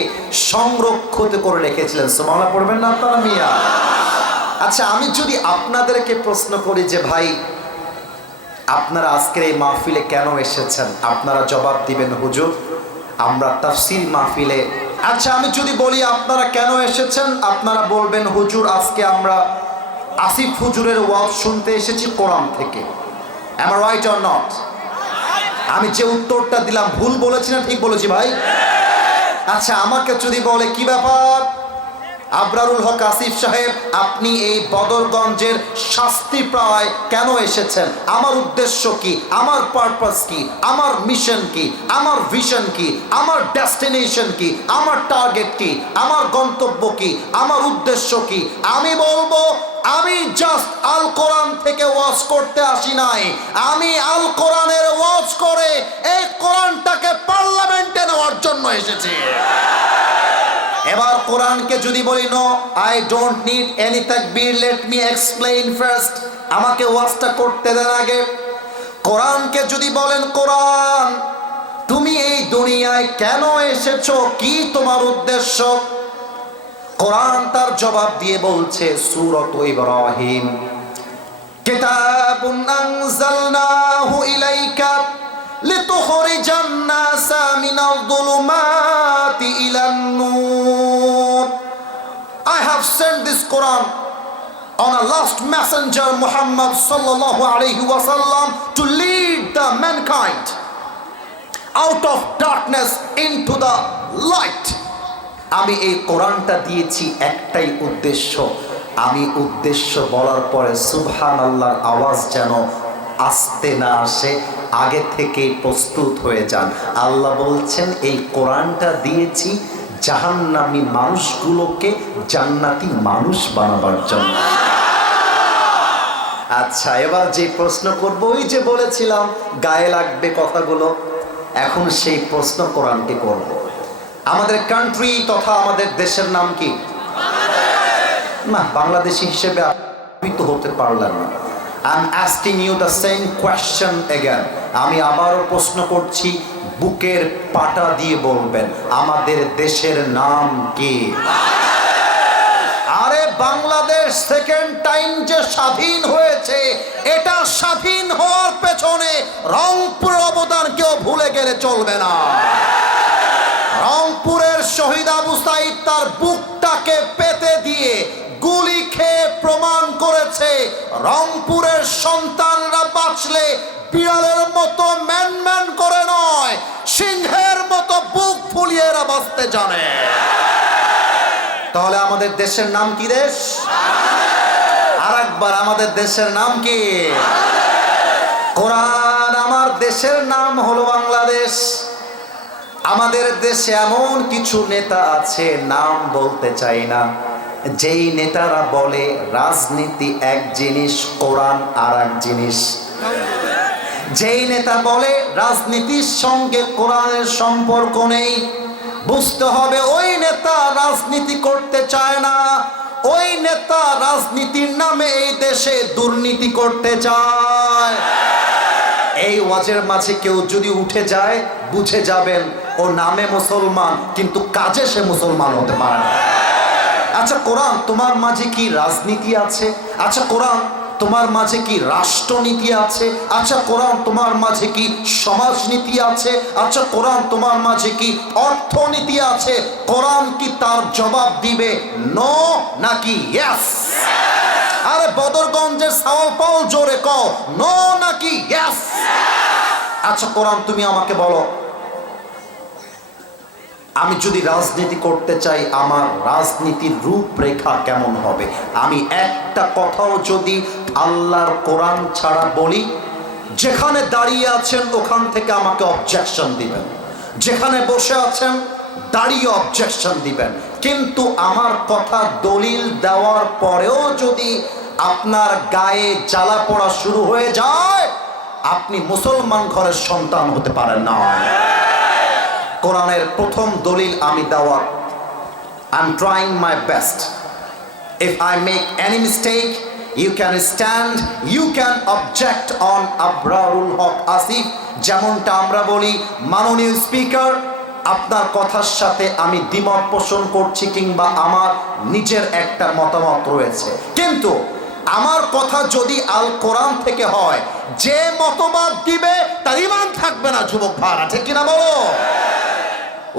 সংরক্ষিত করে রেখেছিলেন। সুবহানাল্লাহ পড়বেন না আপনারা মিয়া? আচ্ছা, আমি যদি আপনাদেরকে প্রশ্ন করি যে ভাই, আপনারা আজকের এই মাহফিলে কেন এসেছেন? আপনারা জবাব দিবেন, হুজুর আমরা তাফসীর মাহফিলে। আচ্ছা, আমি যদি বলি আপনারা কেন এসেছেন, আপনারা বলবেন হুজুর আজকে আমরা আসিফ হুজুরের ওয়াজ শুনতে এসেছি কোরআন থেকে। Am I right or not? আমি যে উত্তরটা দিলাম ভুল বলেছি না ঠিক বলেছি ভাই? আচ্ছা, আমাকে যদি বলে কি ব্যাপার আবরারুল হক আসিফ সাহেব, আপনি এই বদরগঞ্জের শাস্তি প্রায় কেন এসেছেন? আমার উদ্দেশ্য কি, আমার পারপাস কি, আমার মিশন কি, আমার ভিশন কি, আমার ডেস্টিনেশন কি, আমার টার্গেট কি, আমার গন্তব্য কি, আমার উদ্দেশ্য কি? আমি বলবো আমি জাস্ট আল কোরআন থেকে ওয়াজ করতে আসি নাই, আমি আল কোরআনের ওয়াজ করে এই কোরআনটাকে পার্লামেন্টে নেওয়ার জন্য এসেছি। এবার কোরআনকে যদি বলি no, I don't need any তাকবীর, লেট মি এক্সপ্লেইন ফার্স্ট, আমাকে ওয়াজটা করতে দেন আগে। কোরআনকে যদি বলেন কোরআন তুমি এই দুনিয়ায় কেন এসেছো, কি তোমার উদ্দেশ্য? কোরআন তার জবাব দিয়ে বলছে সূরাত ইব্রাহিম, কিতাবুন আনজালনাহু ইলাইকা লিতুখরিজান নাসা মিনাল যুলুমাতি ইলান নূর। I have sent this Quran on a last messenger Muhammad sallallahu alayhi wa sallam to lead the mankind out of darkness into the light. আমি এই কোরআনটা দিয়েছি একটাই উদ্দেশ্য, আমি উদ্দেশ্য বলার পরে সুবহানাল্লাহর আওয়াজ যেন আসতে না আসে, আগে থেকেই প্রস্তুত হয়ে যান। আল্লাহ বলছেন এই কোরআনটা দিয়েছি জাহান্নামী মানুষগুলোকে জান্নাতি মানুষ বানাবার জন্য। আচ্ছা, এবার যে প্রশ্ন করব, ওই যে বলেছিলাম গায়ে লাগবে কথাগুলো, এখন সেই প্রশ্ন কোরআনকে করব। আমাদের কান্ট্রি তথা আমাদের দেশের নাম কি? না, বাংলাদেশি হিসেবে আপনি তো হতে পারলেন না। I am asking you the same question again. আমি আবারও প্রশ্ন করছি, বুকের পাটা দিয়ে বলবেন আমাদের দেশের নাম কি? আরে বাংলাদেশ সেকেন্ড টাইম যে স্বাধীন হয়েছে, এটা স্বাধীন হওয়ার পেছনে রংপুরের অবদান কেউ ভুলে গেলে চলবে না। রংপুরের শহীদ আবু সাইদ তার বুকটাকে পেতে দিয়ে গুলি খেয়ে প্রমাণ করেছে রংপুরের সন্তানরা বাঁচলে বিড়ালের মতো ম্যান ম্যান করে নয়, সিংহের মতো বুক ফুলিয়ে এরা বাঁচতে জানে। তাহলে আমাদের দেশের নাম কি দেশ? আরেকবার, আমাদের দেশের নাম কি? কোরআন আমার দেশের নাম হলো বাংলাদেশ। আমাদের দেশে এমন কিছু নেতা আছে, নাম বলতে চাই না, যেই নেতারা বলে রাজনীতি এক জিনিস, কোরআন আর এক জিনিস। যেই নেতা বলে রাজনীতির সঙ্গে কোরআনের সম্পর্ক নেই, বুঝতে হবে ওই নেতা রাজনীতি করতে চায় না, ওই নেতা রাজনীতির নামে এই দেশে দুর্নীতি করতে চায়। এই ওয়াজের মাঝে কেউ যদি উঠে যায়, বুঝে যাবেন ও নামে মুসলমান কিন্তু কাজে সে মুসলমান হতে পারে না। আচ্ছা কোরআন, তোমার মাঝে কি রাজনীতি আছে? আচ্ছা কোরআন, তোমার মাঝে কি রাষ্ট্রনীতি আছে? আচ্ছা কোরআন, তোমার মাঝে কি সমাজনীতি আছে? আচ্ছা কোরআন, তোমার মাঝে কি অর্থনীতি আছে? কোরআন কি তার জবাব দিবে নো নাকি ইয়েস? আরে বদরগঞ্জের সাওয়াল পাল জোরে কও, নো নাকি ইয়েস? আচ্ছা কোরআন, তুমি আমাকে বলো, আমি যদি রাজনীতি করতে চাই আমার রাজনীতির রূপরেখা কেমন হবে? আমি একটা কথাও যদি আল্লাহর কোরআন ছাড়া বলি, যেখানে দাঁড়িয়ে আছেন ওখান থেকে আমাকে অবজেকশন দিবেন, যেখানে বসে আছেন দাঁড়িয়ে অবজেকশন দিবেন, কিন্তু আমার কথা দলিল দেওয়ার পরেও যদি আপনার গায়ে জ্বালা পড়া শুরু হয়ে যায়, আপনি মুসলমান ঘরের সন্তান হতে পারেন না। কোরআনের প্রথম দলিল আমি দেওয়ার, I'm trying my best. If I make any mistake, you can stand, you can object on Abrarul Haq Asif. যেমনটা আমরা বলি, মাননীয় স্পিকার, আপনার কথার সাথে আমি দ্বিমত পোষণ করছি কিংবা আমার নিজের একটা মতামত রয়েছে, কিন্তু আমার কথা যদি আল কোরআন থেকে হয়, যে মতবাদ দিবে তার ঈমান থাকবে না। যুবক ভাইরা, ঠিক কিনা বলো?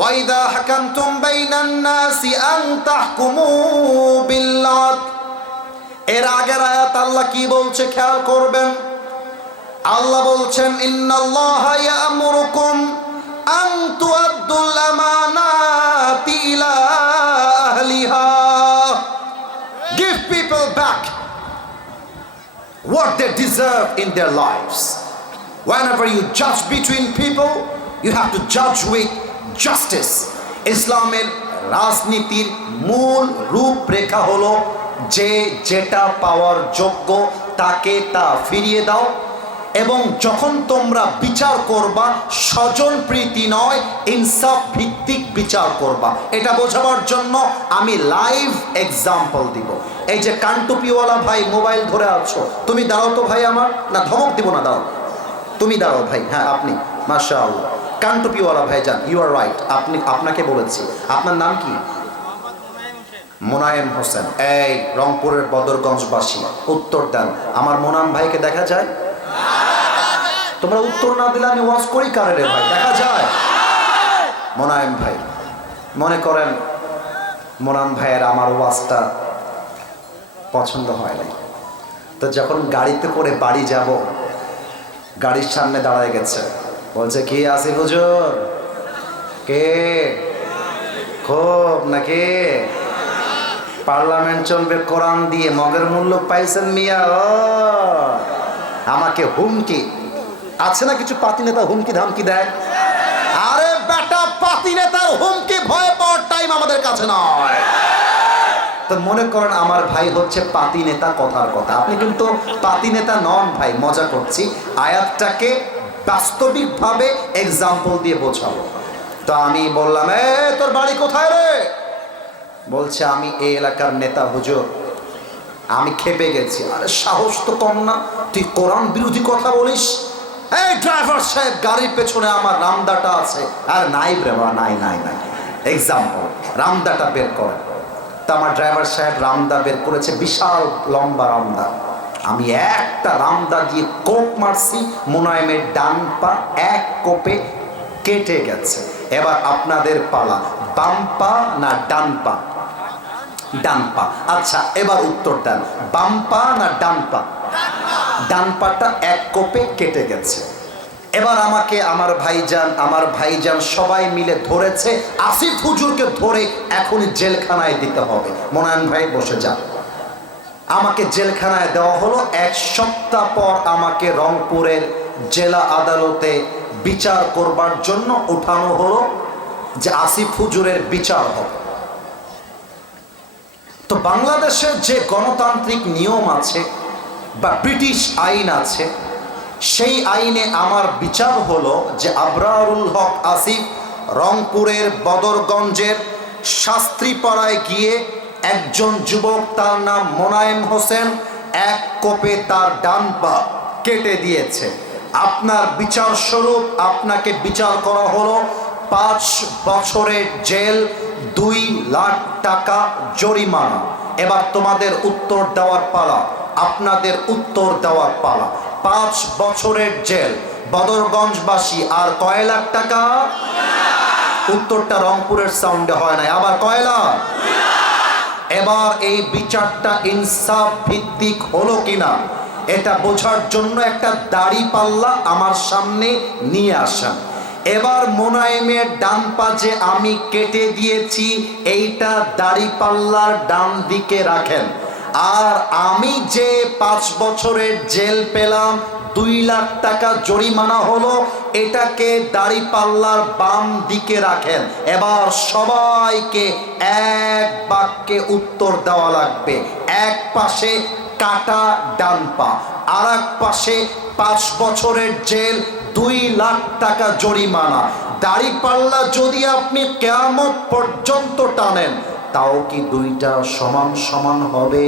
ওয়াইদা হাকামতুম বাইনান নাসি আন তাহকুমু বিল্লাহ। এর আগের আয়াত আল্লাহ কি বলছে খেয়াল করবেন। আল্লাহ বলছেন ইন্নাল্লাহা ইয়া'মুরুকুম আন তুআদ্দুল আমানাতি ইলা আহলিহা। Give people back what they deserve in their lives. Whenever you judge between people, you have to judge with justice. ইসলামের রাজনীতির মূল রূপরেখা হলো যে যেটা পাওয়ার যোগ্য তাকে তা ফিরিয়ে দাও, এবং যখন তোমরা বিচার করবা স্বজন প্রীতি নয়, ইনসাফ ভিত্তিক বিচার করবা। এটা বোঝাবার জন্য আমি লাইভ এক্সাম্পল দিব। এই যে কানটুপিওয়ালা ভাই মোবাইল ধরে আছো, তুমি দাঁড়াও তো ভাই আমার, না ধমক দিব না, দাঁড়াও, তুমি দাঁড়াও ভাই, হ্যাঁ আপনি, মাশাআল্লাহ, কানটুপিওয়ালা ভাই যান, ইউ আর রাইট, আপনাকে বলেছি। আপনার নাম কি? মোনায়েম হোসেন। এই রংপুরের বদরগঞ্জবাসী, উত্তর দেন, আমার মোনাম ভাইকে দেখা যায়? তোমরা উত্তর না দিলে আমি ওয়াজ করি কারে রে ভাই? দেখা যায়? মোনায়েম ভাই, মনে করেন মোনাম ভাইয়ের আমার ওয়াজটা পছন্দ হয় নাই, তো যখন গাড়িতে করে বাড়ি যাব, গাড়ির সামনে দাঁড়ায় গেছে, বলছে কি আসিফ হুজুর, কে খুব নাকি পার্লামেন্ট চলবে কোরআন দিয়ে, মগের মূল্য পাইছেন মিয়া? ও আমাকে হুমকি, আছে না কিছু পাতি নেতা হুমকি ধামকি দেয়। আরে বেটা, পাতি নেতার হুমকি ভয় পাওয়ার টাইম আমাদের কাছে নয়। তো মনে করেন আমার ভাই হচ্ছে পাতি নেতা, কথার কথা, আপনি কিন্তু পাতি নেতা নন ভাই, মজা করছি, আয়াতটাকে বাস্তবিকভাবে এক্সাম্পল দিয়ে বোঝাবো। তো আমি বললাম, এ তোর বাড়ি কোথায় রে? বলছে আমি এই এলাকার নেতা হুজুর। আমি খেপে গেছি, আরে সাহস তো কম না, তুই কোরআন বিরোধী কথা বলিস? এই ড্রাইভার সাহেব, গাড়ির পেছনে আমার রামদাটা আছে। আর নাই রে বা, নাই নাই নাই, এক্সাম্পল, রামদাটা বের করে। তা আমার ড্রাইভার সাহেব রামদা বের করেছে, বিশাল লম্বা রামদা। আমি একটা রামদা দিয়ে কোপ মারছি, মোনায়েমের ডান পা এক কোপে কেটে গেছে। এবার আপনাদের পালা, বাম পা না ডান পা? ডান পা। আচ্ছা, এবার উত্তর দেন, বাম পা না ডান পা? ডান পাটা এক কোপে কেটে গেছে। এবার আমাকে আমার ভাইজান সবাই মিলে ধরেছে, আসিফ হুজুরকে ধরে এখনই জেলখানায় দিতে হবে। মোনায়েম ভাই বসে যান। আমাকে জেলখানায় দেওয়া হলো। 1 সপ্তাহ পর আমাকে রংপুরের জেলা আদালতে বিচার করবার জন্য উঠানো হলো, যে আসিফ হুজুরের বিচার হবে। তো বাংলাদেশের যে গণতান্ত্রিক নিয়ম আছে বা ব্রিটিশ আইন আছে, সেই আইনে আমার বিচার হলো যে আবরারুল হক আসিফ রংপুরের বদরগঞ্জের শাস্ত্রীপাড়ায় গিয়ে একজন যুবক, তার নাম মোনায়েম হোসেন, এক কোপে তার ডান পা কেটে দিয়েছে। আপনার বিচার স্বরূপ আপনাকে বিচার করা হলো 5 বছরের জেল, 2 লাখ টাকা জরিমানা। এবার তোমাদের উত্তর দেওয়ার পালা, আপনাদের উত্তর দেওয়ার পালা। 5 বছরের জেল, বদরগঞ্জবাসী, আর কয় লাখ টাকা? উত্তরটা রংপুরের সাউন্ডে হয় না, আবার কয় লাখ? এবার এই বিচারটা ইনসাফ ভিত্তিক হলো কিনা এটা বোঝার জন্য একটা দাড়ি পাল্লা আমার সামনে নিয়ে আসেন। এবার মোনায়েমের ডান পা যে আমি কেটে দিয়েছি, এইটা দাড়ি পাল্লার ডান দিকে রাখেন। আর আমি যে 5 বছরের জেল পেলাম, 2 লাখ টাকা জরিমানা হলো, এটাকে দাড়ি পাল্লার বাম দিকে রাখেন। এবার সবাইকে এক বাক্যে উত্তর দেওয়া লাগবে। এক পাশে কাটা ডান পা, আর এক পাশে 5 বছরের জেল, 2 লাখ টাকা জরিমানা। দাড়ি পাল্লা যদি আপনি কিয়ামত পর্যন্ত টানেন, তাও কি দুইটা সমান সমান হবে?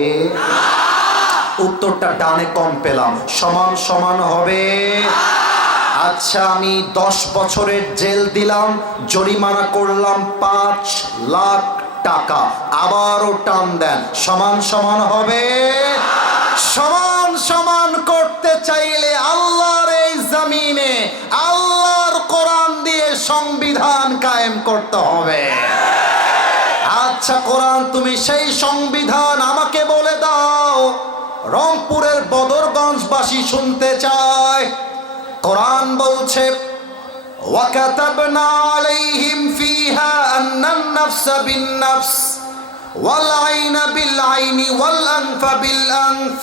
উত্তরটা ডানে কম পেলাম, সমান সমান হবে। আচ্ছা, আমি 10 বছরের জেল দিলাম, জরিমানা করলাম 5 লাখ টাকা, আবারও টান দেন, সমান সমান হবে? সমান সমান করতে চাইলে আল্লাহর এই জমিনে আল্লাহর কোরআন দিয়ে সংবিধান কায়েম করতে হবে। আচ্ছা কোরআন, তুমি সেই সংবিধান আমাকে বলে দাও। রংপুরের বদরগঞ্জবাসী শুনতে চায়। কোরআন বলছে, ওয়াকাতাবনা আলাইহিম ফিহা আন্নান নাফসা বিন-নাফস ওয়াল আইনা বিল-আইনি ওয়াল আনফা বিল-আনফ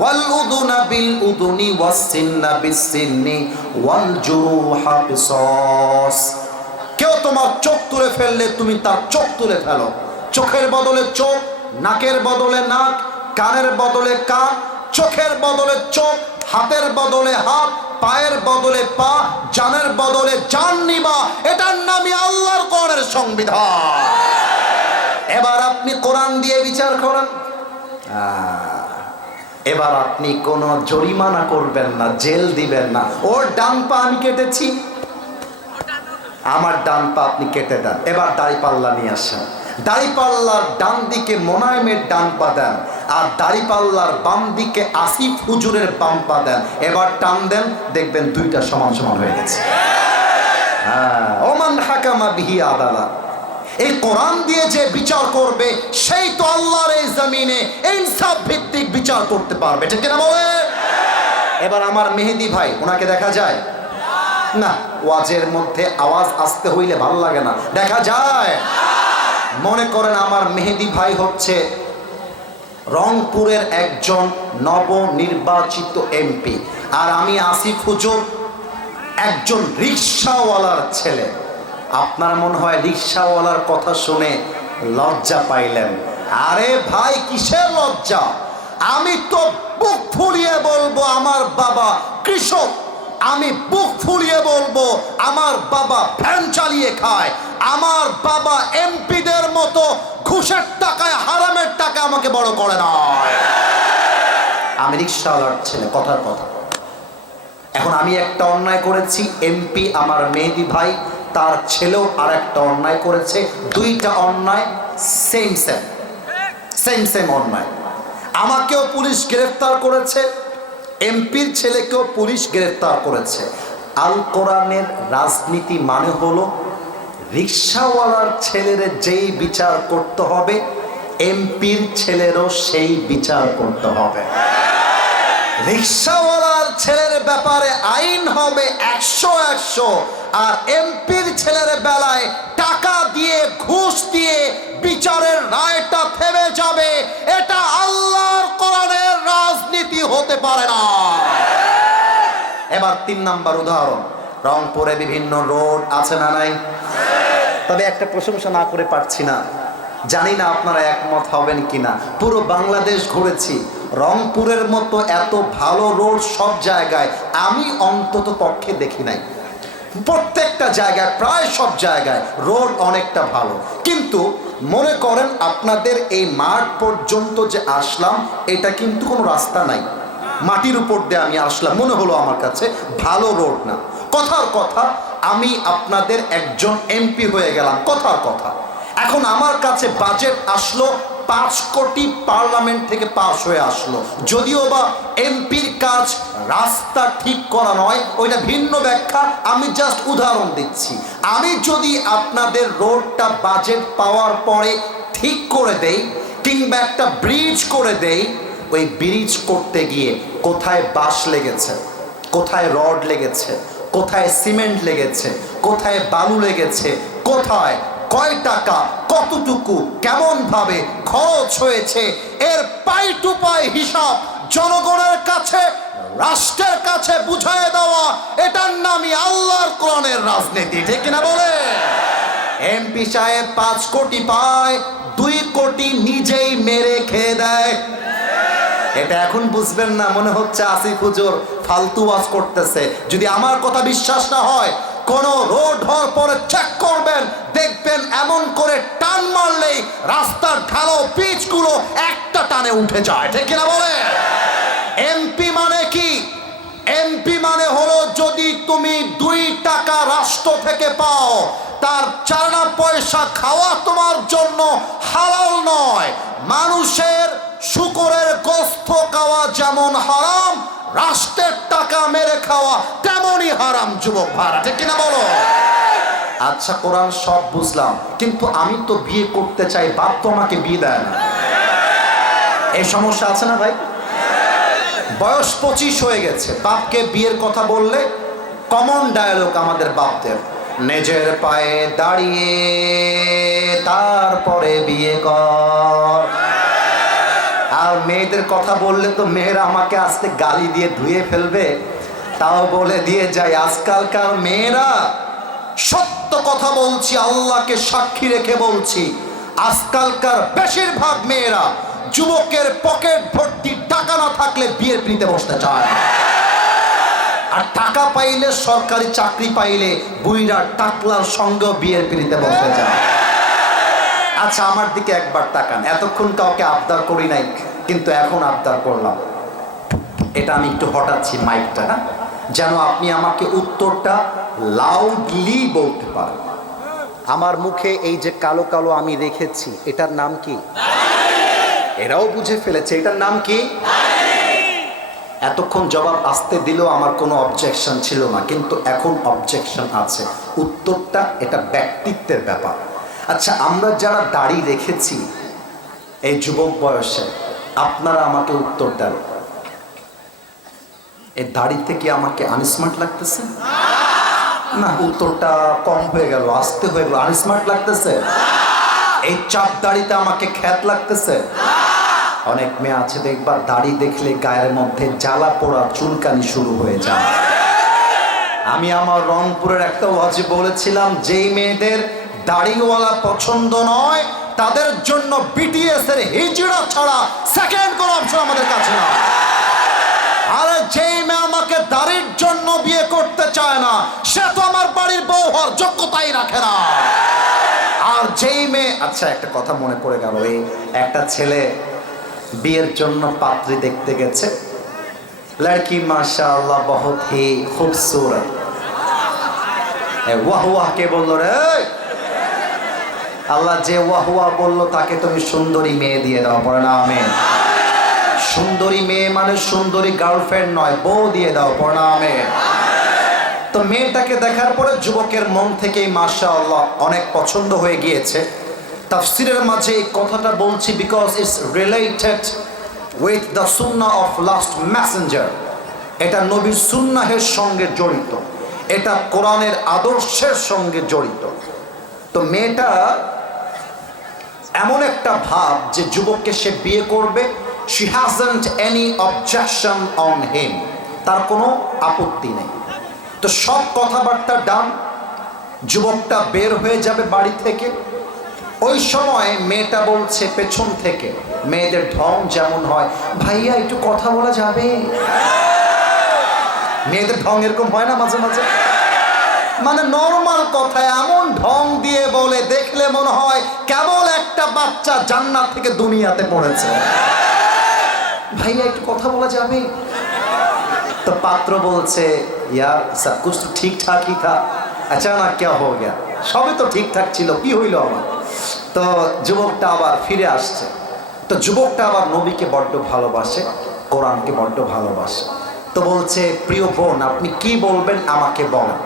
ওয়াল উযুনা বিল-উযুনি ওয়াস-সিন্না বিস-সিন্নি ওয়াল জুরুহা কিসাস। কেউ তোমার চোখ তুলে ফেললে তুমি তার চোখ তুলে ফেলো। চোখের বদলে চোখ, নাকের বদলে নাক, কানের বদলে কান, চোখের বদলে চোখ, হাতের বদলে হাত, পায়ের বদলে পা, জানের বদলে জান নিবা। এটার নামই আল্লাহর কোরআনের সংবিধান। এবার আপনি কোরআন দিয়ে বিচার করেন। এবার আপনি কোনো জরিমানা করবেন না, জেল দিবেন না। ওর ডান পা আমি কেটেছি, আমার ডান পা আপনি কেটে দেন। এবার দাড়ি পাল্লা নিয়ে আসেন। দাড়ি পাল্লার ডান দিকে মোনায়েমের ডান পা দেন, আর দাড়ি পাল্লার বাম দিকে আসিফ হুজুরের বাম পা দেন। এবার টান দেন, দেখবেন দুইটা সমান সমান হয়ে গেছে। ওমান হাকামা বিহি আদালা। এই কোরআন দিয়ে যে বিচার করবে, সেই তো আল্লাহর এই জমিনে ইনসাফ ভিত্তিক বিচার করতে পারবে, ঠিক কিনা বলে? এবার আমার মেহেদি ভাই, ওনাকে দেখা যায় না? ওয়াজের মধ্যে আওয়াজ আসতে হইলে ভালো লাগে না, দেখা যায়। মনে করেন আমার মেহেদি ভাই হচ্ছে রংপুরের একজন নবনির্বাচিত এমপি, আর আমি আসিফ হুজুর একজন রিকশাওয়ালার ছেলে। আপনার মনে হয় রিকশাওয়ালার কথা শুনে লজ্জা পাইলেন। আরে ভাই, কিসের লজ্জা? আমি তো বুক ফুলিয়ে বলবো আমার বাবা কৃষক, আমি বুক ফুলিয়ে বলবো আমার বাবা ভ্যান চালিয়ে খায়, আমার বাবা এমপিদের মতো ঘুষের টাকায়, হারামের টাকা আমাকে বড় করে না। আমি রিকশাওয়ালার ছেলে, কথার কথা। এখন আমি একটা অন্যায় করেছি, এমপি আমার মেহেদি ভাই তার ছেলেও আর একটা অন্যায় করেছে। দুইটা অন্যায় সেম সেম সেম সেম অন্যায়। আমাকেও পুলিশ গ্রেফতার করেছে, এমপির ছেলেকেও পুলিশ গ্রেফতার করেছে। আল কোরআনের রাজনীতি মানে হলো রিকশাওয়ালার ছেলের যেই বিচার করতে হবে, এমপির ছেলেরও সেই বিচার করতে হবে। রিক্সাওয়ালার ছেলের ব্যাপারে আইন হবে 100-100, আর এমপির ছেলের বেলায় টাকা দিয়ে ঘুষ দিয়ে বিচারের রায়টা থেমে যাবে। এটা আল্লাহর কোরআনের রাজনীতি হতে পারে না। এবার 3 নাম্বার উদাহরণ, রংপুরে বিভিন্ন রোড আছে না নাই? তবে একটা প্রশংসা না করে পারছি না, জানি না আপনারা একমত হবেন কিনা। পুরো বাংলাদেশ ঘুরেছি, রংপুরের মতো এত ভালো রোড সব জায়গায় আমি অন্তত পক্ষে দেখি নাই। প্রত্যেকটা জায়গায়, প্রায় সব জায়গায় রোড অনেকটা ভালো, কিন্তু মনে করেন আপনাদের এই মাঠ পর্যন্ত যে আসলাম, এটা কিন্তু কোনো রাস্তা নাই, মাটির উপর দিয়ে আমি আসলাম, মনে হলো আমার কাছে ভালো রোড না। কথার কথা, আমি আপনাদের একজন এমপি হয়ে গেলাম, কথার কথা। এখন আমার কাছে বাজেট আসলো 5 কোটি, পার্লামেন্ট থেকে পাস হয়ে আসলো, যদিও বা এমপির কাজ রাস্তা ঠিক করা নয়, ওইটা ভিন্ন ব্যাখ্যা, আমি জাস্ট উদাহরণ দিচ্ছি। আমি যদি আপনাদের রোডটা বাজেট পাওয়ার পরে ঠিক করে দেই, কিংবা একটা ব্রিজ করে দেই, ওই ব্রিজ করতে গিয়ে কোথায় বাঁশ লেগেছে, কোথায় রড লেগেছে, কোথায় সিমেন্ট লেগেছে, কোথায় বালু লেগেছে, কোথায় কয় টাকা, কতটুকু, কেমন ভাবে খরচ হয়েছে, এর পাই টু পাই হিসাব জনগণের কাছে, রাষ্ট্রের কাছে বুঝিয়ে দেওয়া, এটার নামই আল্লাহর কোরআনের রাজনীতি, ঠিক কিনা বলে? এমপি সাহেব 5 কোটি পায়, 2 কোটি নিজেই মেরে খেয়ে দেয়। এটা এখন বুঝবেন না, মনে হচ্ছে আসিফ হুজুর ফালতু ওয়াজ করতেছে। যদি আমার কথা বিশ্বাস না হয়, কোন রোড হওয়ার পরে চেক করবেন, দেখবেন এমন করে টান মারলেই রাস্তার ঢালো পিচগুলো একটা টানে উঠে যায়, ঠিক কিনা বলে? এমপি মানে কি? এমপি মানে হলো, যদি তুমি 2 টাকা রাষ্ট্র থেকে পাও, তার 4 আনা পয়সা খাওয়া তোমার জন্য হালাল নয়। মানুষের শুকরের গোস্ত খাওয়া যেমন হারাম, রাষ্ট্রের টাকা মেরে খাওয়া তেমনই হারাম, যুবক ভাড়া, ঠিক কিনা বলো? আচ্ছা, কোরআন সব বুঝলাম, কিন্তু আমি তো বিয়ে করতে চাই, বাপ তো আমাকে বিয়ে দেয় না। এই সমস্যা আছে না ভাই? বয়স 25 হয়ে গেছে, বাপকে বিয়ের কথা বললে কমন ডায়ালগ আমাদের বাপদের, নিজের পায়ে দাঁড়িয়ে তারপরে বিয়ে কর। আর মেয়েদের কথা বললে তো মেয়েরা আমাকে আজকে গালি দিয়ে ধুয়ে ফেলবে, তাও বলে দিয়ে যায়, আজকালকার মেয়েরা, সত্য কথা বলছি, আল্লাহকে সাক্ষী রেখে বলছি, আজকালকার বেশিরভাগ মেয়েরা যুবকের পকেট ভর্তি টাকা না থাকলে বিয়ের পিড়িতে বসতে চায়, আর টাকা পাইলে, সরকারি চাকরি পাইলে বুইরা টাকলার সঙ্গেও বিয়ের পিড়িতে বসতে যায়। আচ্ছা, আমার দিকে একবার তাকান, এতক্ষণ কাউকে আবদার করি নাই, কিন্তু এখন আবদার করলাম। এটা আমি একটু হটাচ্ছি মাইকটা, না, যেন আপনি আমাকে উত্তরটা লাউডলি বলতে পারেন। আমার মুখে এই যে কালো কালো আমি রেখেছি, এটার নাম কি? এরাও বুঝে ফেলেছে, এটার নাম কি? এতক্ষণ জবাব আসতে দিলেও আমার কোনো অবজেকশন ছিল না, কিন্তু এখন অবজেকশন আছে। উত্তরটা, এটা ব্যক্তিত্বের ব্যাপার। আচ্ছা, আমরা যারা দাড়ি রেখেছি এই যুবক বয়সে, আপনারা আমাকে উত্তর দেন, এই দাড়িতে কি আমাকে আনস্মার্ট লাগতেছে? না, উত্তরটা কম হয়ে গেল, আস্তে হয়ে গেল। আনস্মার্ট লাগতেছে? এই চাপ দাড়িতে আমাকে খ্যাত লাগতেছে? অনেক মেয়ে আছে দেখবা, দাড়ি দেখলে গায়ের মধ্যে জ্বালা পোড়া, চুলকানি শুরু হয়ে যায়। আমি আমার রংপুরের একটা ওয়াজে বলেছিলাম, যেই মেয়েদের দাড়িওয়ালা পছন্দ নয়, তাদের জন্য বিটিএস এর হিজড়া ছাড়া সেকেন্ড কোন অপশন আমাদের কাছে না। আর যেই মেয়ে আমাকে দাড়ির জন্য বিয়ে করতে চায় না, সে তো আমার বাড়ির বউ হওয়ার যোগ্যতাই রাখে না। আর যেই মেয়ে, আচ্ছা একটা কথা মনে পড়ে গেল, এই একটা ছেলে বিয়ের জন্য পাত্রী দেখতে গেছে, লড়কি মাশাআল্লাহ বহুত হি খুবসুরত। ওয়াহ ওয়াহ কে বললো রে? আল্লাহ যে ওয়াহ ওয়াহ বললো তাকে তুমি সুন্দরী মেয়ে দিয়ে দাও, পড়ে না আমিন। সুন্দরী মেয়ে মানে সুন্দরী গার্লফ্রেন্ড নয়, বউ দিয়ে দাও, পড়ে না আমিন। তো মেয়েটাকে দেখার পরে যুবকের মন থেকেই মাশাআল্লাহ অনেক পছন্দ হয়ে গিয়েছে। তাফসিরের মাঝে এই কথাটা বলছি because it's related with the Sunnah of last Messenger. এটা নবীর সুন্নাহের সঙ্গে জড়িত, এটা কোরআনের আদর্শের সঙ্গে জড়িত। তো মেয়েটা এমন একটা ভাব যে যুবককে সে বিয়ে করবে, she hasn't any objection on him, তার কোনো আপত্তি নেই। তো সব কথাবার্তা ডান, যুবকটা বের হয়ে যাবে বাড়ি থেকে। ওই সময় মেয়েটা বলছে পেছন থেকে, মেয়েদের ঢং যেমন হয়, ভাইয়া একটু কথা বলা যাবে। মেয়েদের ঢং এরকম হয় না মাঝে মাঝে, মানে নর্মাল কথা এমন ঢং দিয়ে বলে দেখলে মনে হয় কেবল একটা বাচ্চা জান্নাত থেকে দুনিয়াতে পড়েছে। ভাইয়া একটু কথা বলা যাবে? তো পাত্র বলছে ইয়ার সব কুছ তো ঠিকঠাক হি থা, আচানক ক্যা হো গয়া? সবই তো ঠিকঠাক ছিল, কি হইল আমার? তো যুবকটা আবার ফিরে আসছে। তো যুবকটা আবার নবীকে বড্ড ভালোবাসে, কোরআনকে বড্ড ভালোবাসে। তো বলছে প্রিয় বোন আপনি কি বলবেন আমাকে বলেন।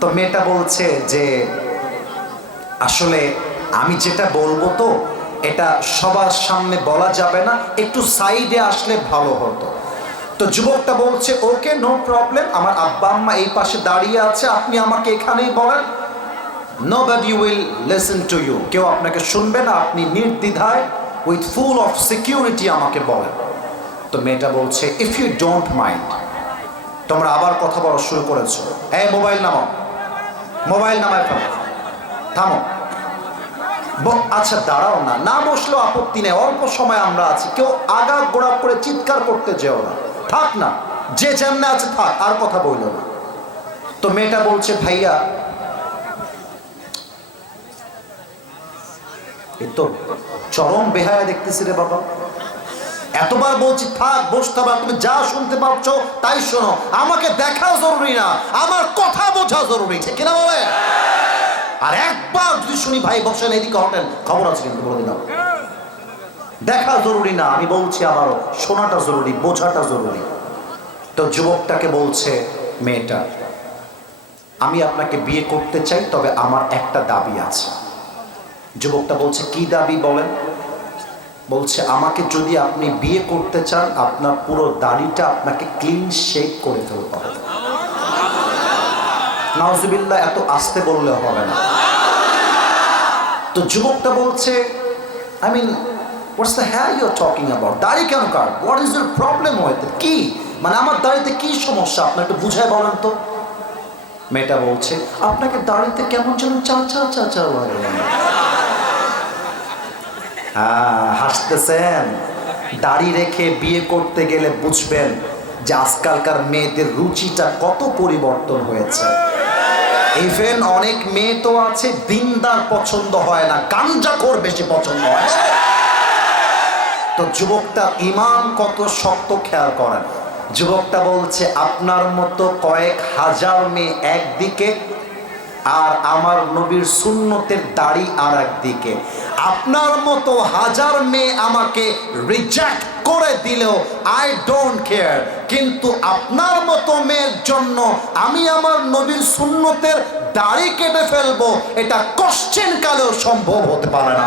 তো মেয়েটা বলছে যে আসলে আমি যেটা বলবো তো এটা সবার সামনে বলা যাবে না, একটু সাইডে আসলে ভালো হতো। তো যুবকটা বলছে ওকে নো প্রবলেম, আমার আব্বা আম্মা এই পাশে দাঁড়িয়ে আছে, আপনি আমাকে এখানেই বলেন, nobody will listen to you, কেউ আপনাকে শুনবে না, আপনি নির্দ্বিধায় উইথ ফুল অফ সিকিউরিটি আমাকে বলেন। তো মেয়েটা বলছে ইফ ইউ ডোন্ট মাইন্ড। তোমরা আবার কথা বলা শুরু করেছো, এই মোবাইল নামাও, মোবাইল নামায় ফেলো, থামো। আচ্ছা দাঁড়াও না, না বসলেও আপত্তি নেই, অল্প সময় আমরা আছি, কেউ আগা গোড়া করে চিৎকার করতে যেও না, থাক না, যে যেমনে আছে থাক, আর কথা বলল না। তো মেয়েটা বলছে ভাইয়া এ তো চরম বেহায়া দেখতেছি রে বাবা, এতবার বলছি থাক বসতে হবে, তুমি যা শুনতে পাচ্ছ তাই শোনো, আমাকে দেখাও জরুরি না, আমার কথা বোঝা জরুরি, ঠিক কিনা বলে? আর একবার যদি শুনি ভাই বসেন এদিকে হটেন, খবর আছে কিন্তু বলে দিলাম, দেখা জরুরি না, আমি বলছি আবারও শোনাটা জরুরি, বোঝাটা জরুরি। তো যুবকটাকে বলছে মেয়েটা আমি আপনাকে বিয়ে করতে চাই, তবে আমার একটা দাবি আছে। যুবকটা বলছে কি দাবি বলেন? বলছে আমাকে যদি আপনি বিয়ে করতে চান আপনার পুরো দাড়িটা আপনাকে ক্লিন শেভ করে ফেলতে হবে। নাউজুবিল্লাহ, এত আস্তে বললে হবে না। তো যুবকটা বলছে I mean what's the hair you are talking about, দাড়ি কেন cut, what is your problem with it, কি মানে আমার দাড়িতে কি সমস্যা আপনার একটু বুঝায় বলেন তো। মেয়েটা বলছে আপনাকে দাড়িতে কেমন যেন চা চা চা চা লাগে। হাসতেছেন, দাড়ি রেখে বিয়ে করতে গেলে বুঝবেন যে আজকালকার মেয়েদের রুচিটা কত পরিবর্তন হয়েছে। ইভেন অনেক মেয়ে তো আছে দিনদার পছন্দ হয় না, গাঞ্জাখোর বেশি পছন্দ হয়। তো যুবকটা ইমান কত শক্ত খেয়াল করেন। যুবকটা বলছে আপনার মতো কয়েক হাজার মেয়ে একদিকে, আর আমার নবীর সুন্নতের দাড়ি আর একদিকে, আপনার মতো হাজার মেয়ে আমাকে রিজেক্ট করে দিলেও আই ডোন্ট কেয়ার, কিন্তু আপনার মতো মেয়ের জন্য আমি আমার নবীর সুন্নতের দাড়ি কেটে ফেলবো, এটা কোশ্চেন কালেও সম্ভব হতে পারে না।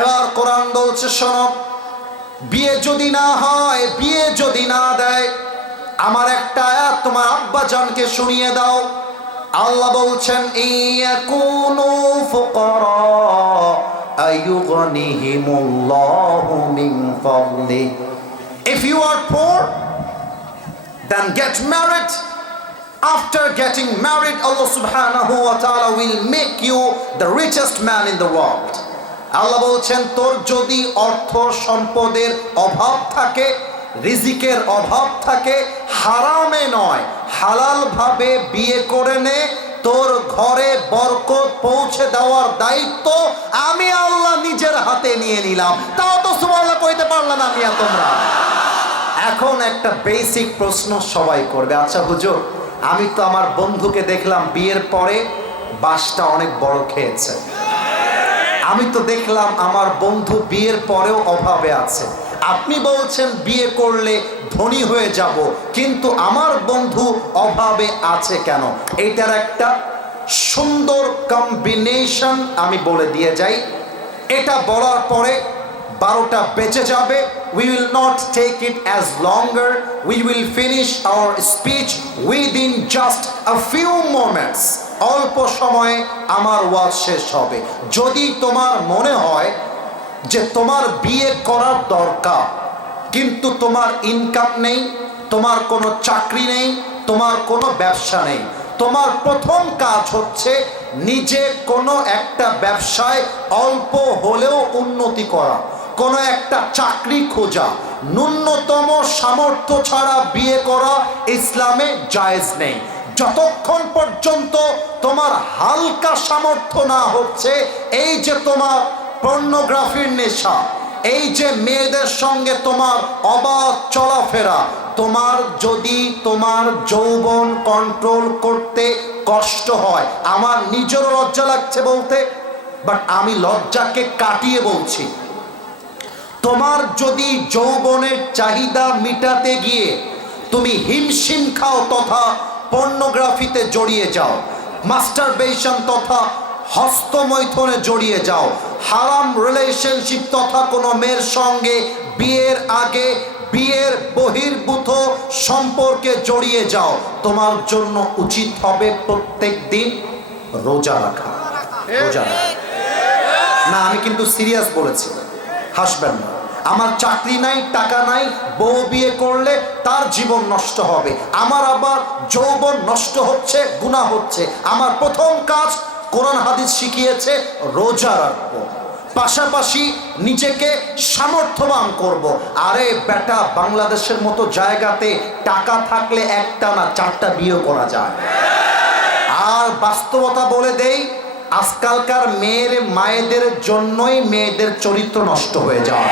এবার কোরআন বলছে শোনো, বিয়ে যদি না হয়, বিয়ে যদি না দেয়, আমার একটা আয়াত তোমার আব্বা জানকে শুনিয়ে দাও। আল্লাহ বলছেন ইয়াকুনু ফুকারা আয়ুগনিহিমুল্লাহু মিন ফাদলি, if you are poor then get married. After getting married, Allah subhanahu wa ta'ala will make you the richest man in the world. আল্লাহ বলছেন তোর যদি অর্থ সম্পদের অভাব থাকে, রিজিকের অভাব থাকে, হারামে নয় হালাল ভাবে বিয়ে করে নে, তোর ঘরে বরকত পৌঁছে দেওয়ার দায়িত্ব আমি আল্লাহ নিজের হাতে নিয়ে নিলাম। তাও তো সুবহানাল্লাহ কইতে পারলাম না মিয়া তোমরা। এখন একটা বেসিক প্রশ্ন সবাই করবে, আচ্ছা হুজুর আমি তো আমার বন্ধুকে দেখলাম বিয়ের পরে বাসটা অনেক বড় খেয়েছে, আমি তো দেখলাম আমার বন্ধু বিয়ের পরেও অভাবে আছে, আপনি বলছেন বিয়ে করলে ধনী হয়ে যাব, কিন্তু আমার বন্ধু অভাবে আছে কেন? এটার একটা সুন্দর কম্বিনেশন আমি বলে দিয়ে যাই। এটা বলার পরে 12টা বেজে যাবে। We will not take it as longer. We will finish our speech within just a few moments. অল্প সময়ে আমার ওয়াজ শেষ হবে। যদি তোমার মনে হয় যে তোমার বিয়ে করার দরকার, কিন্তু তোমার ইনকাম নেই, তোমার কোনো চাকরি নেই, তোমার কোনো ব্যবসা নেই, তোমার প্রথম কাজ হচ্ছে নিজে কোনো একটা ব্যবসায় অল্প হলেও উন্নতি করা, কোনো একটা চাকরি খোঁজা। ন্যূনতম সামর্থ্য ছাড়া বিয়ে করা ইসলামে জায়েজ নেই। যতক্ষণ পর্যন্ত তোমার হালকা সামর্থ্য না হচ্ছে, এই যে তোমার পর্নোগ্রাফির নেশা, এই যে মেয়েদের সঙ্গে তোমার অবাধ চলাফেরা, তোমার যদি তোমার যৌবন কন্ট্রোল করতে কষ্ট হয়, আমার নিজেরও লজ্জা লাগছে বলতে, বাট আমি লজ্জাকে কাটিয়ে বলছি, তোমার যদি যৌবনের চাহিদা মিটাতে গিয়ে তুমি হিমশিম খাও তথা পর্নোগ্রাফিতে জড়িয়ে যাও, মাস্টারবেশন তথা হস্তমৈথুনে জড়িয়ে যাও, হারাম রিলেশনশিপ তথা কোনো মেয়ের সঙ্গে বিয়ের আগে বিয়ের বহির্ভূত সম্পর্কে জড়িয়ে যাও, তোমার জন্য উচিত হবে প্রত্যেক দিন রোজা রাখা। রোজা রাখা না, আমি কিন্তু সিরিয়াস বলেছি, হাসবেন না। আমার চাকরি নাই, টাকা নাই, বউ বিয়ে করলে তার জীবন নষ্ট হবে, আমার আবার যৌবন নষ্ট হচ্ছে, গুনাহ হচ্ছে। আমার প্রথম কাজ কোরআন হাদিস শিখিয়েছে রোজা রাখবো, পাশাপাশি নিজেকে সামর্থ্যবান করব। আরে বেটা, বাংলাদেশের মতো জায়গাতে টাকা থাকলে একটা না 4টা বিয়ে করা যায়। আর বাস্তবতা বলে দেই, আজকালকার মেয়ের মায়েদের জন্যই মেয়েদের চরিত্র নষ্ট হয়ে যায়।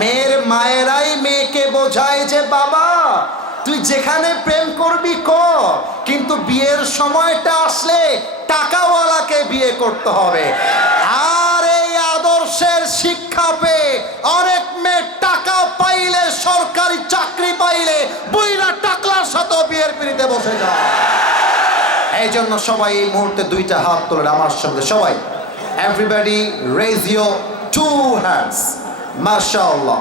মেয়ের মায়েরাই মেয়েকে বোঝায় যে বাবা তুই যেখানে প্রেম করবি কর, কিন্তু বিয়ের সময়টা আসলে টাকাওয়ালাকে বিয়ে করতে হবে। আর এই আদর্শের শিক্ষা পেয়ে অনেক মেয়ে টাকা পাইলে, সরকারি চাকরি পাইলে বুইরা টাকলার সাথে বিয়ের পিড়িতে বসে যায়। এই জন্য সবাই এই মুহূর্তে 2টা হাত তোলেন আমার সঙ্গে, সবাই এভরিবডি রেজ ইউর 2 হ্যান্ডস। মাশাআল্লাহ।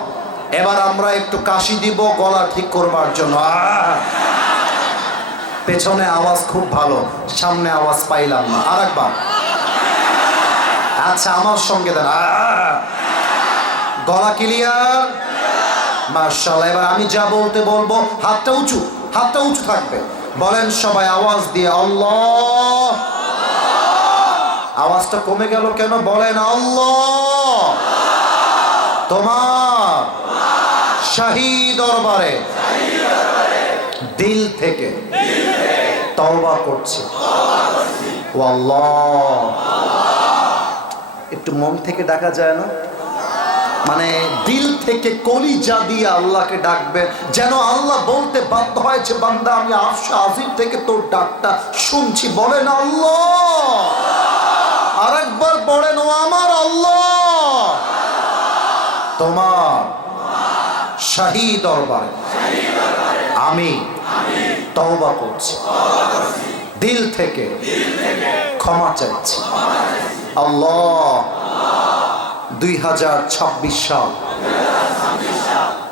এবার আমরা একটু কাশি দিব গলা ঠিক করবার জন্য। পেছনে আওয়াজ খুব ভালো, সামনে আওয়াজ পাইলাম না, আরেকবার। আচ্ছা, আমার সঙ্গে দেন, গলা ক্লিয়ার? মাশাআল্লাহ। এবার আমি যা বলতে বলবো হাতটা উঁচু, হাতটা উঁচু থাকবে। বলেন সবাই আওয়াজ দিয়ে আল্লাহ। আওয়াজটা কমে গেল কেন? বলেন আল্লাহ। তোমার শাহী দরবারে দিল থেকে তওবা করছি, ও আল্লাহ। একটু মন থেকে ডাকা যায় না? মানে দিল থেকে কলিজা দিয়ে আল্লাহকে ডাকবে, যেন আল্লাহ বলতে বাধ্য হয়েছে বান্দা আমি আরশ আজিম থেকে তোর ডাকটা শুনছি। বলেন আল্লাহ। আরেকবার বলেন ও আমার আল্লাহ, তোমার শাহী দরবারে আমি তওবা করছি, দিল থেকে ক্ষমা চাইছি। আল্লাহ, 2026 সাল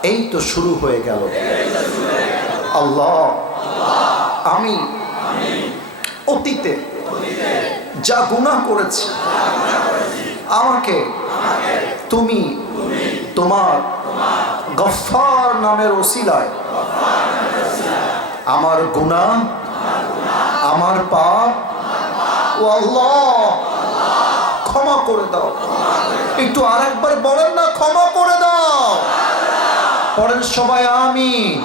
এই তো শুরু হয়ে গেল। আল্লাহ, আমি অতীতে যা গুনাহ করেছি আমাকে তুমি তোমার গফফার নামের ওসিলায় আমার গুনাহ, আমার পাপ ও আল্লাহ ক্ষমা করে দাও। একটু আরেকবার বলেন না, ক্ষমা করে দাও। পড়েন সবাই আমিন।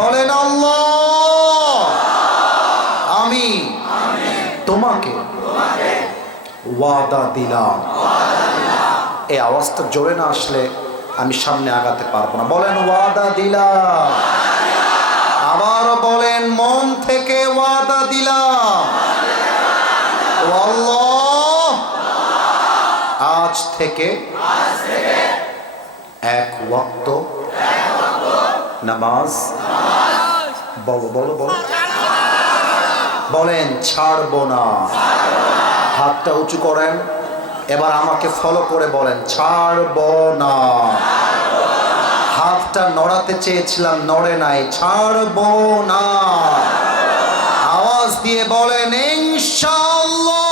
বলেন আল্লাহ, আমি তোমাকে ওয়াদা দিলাম। এই আওয়াজটা জোরে না আসলে আমি সামনে আগাতে পারবো না। বলেন ওয়াদা দিলাম। আবারও বলেন মন থেকে ওয়াদা দিলাম। আল্লাহ, আজ থেকে 1 ওয়াক্ত নামাজ, বলো বলো বলো, বলেন ছাড়বো না। হাতটা উঁচু করেন, এবার আমাকে ফলো করে বলেন ছাড়বো না। হাতটা নড়াতে চেয়েছিলাম, নড়ে নাই, ছাড়বো না। আওয়াজ দিয়ে বলেন ইনশাআল্লাহ।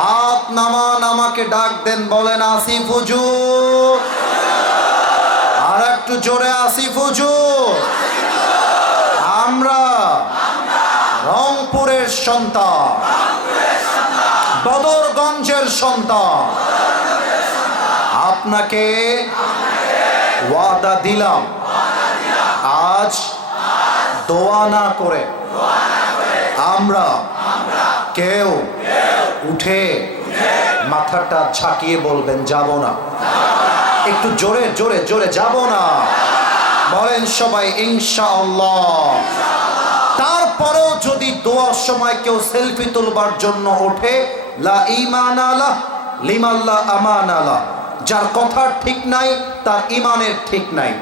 হাত নামান, আমাকে ডাক দেন, বলেন আসিফ হুজুর। আর একটু জোরে, আসিফ হুজুর। আমরা রংপুরের সন্তান, বদরগঞ্জের সন্তান। আপনাকে ওয়াদা দিলাম, আজ দোয়া না করে আমরা কেউ উঠে মাথাটা ঝাঁকিয়ে বলবেন যাব না। একটু জোরে জোরে জোরে, যাব না বলেন সবাই ইনশাআল্লাহ। তারপরেও যদি দোয়ার সময় কেউ সেলফি তুলবার জন্য ওঠে, লা ঈমান আলাহ লিমান লা আমান আলাহ, যার কথা ঠিক নাই তার ইমানের ঠিক নাই।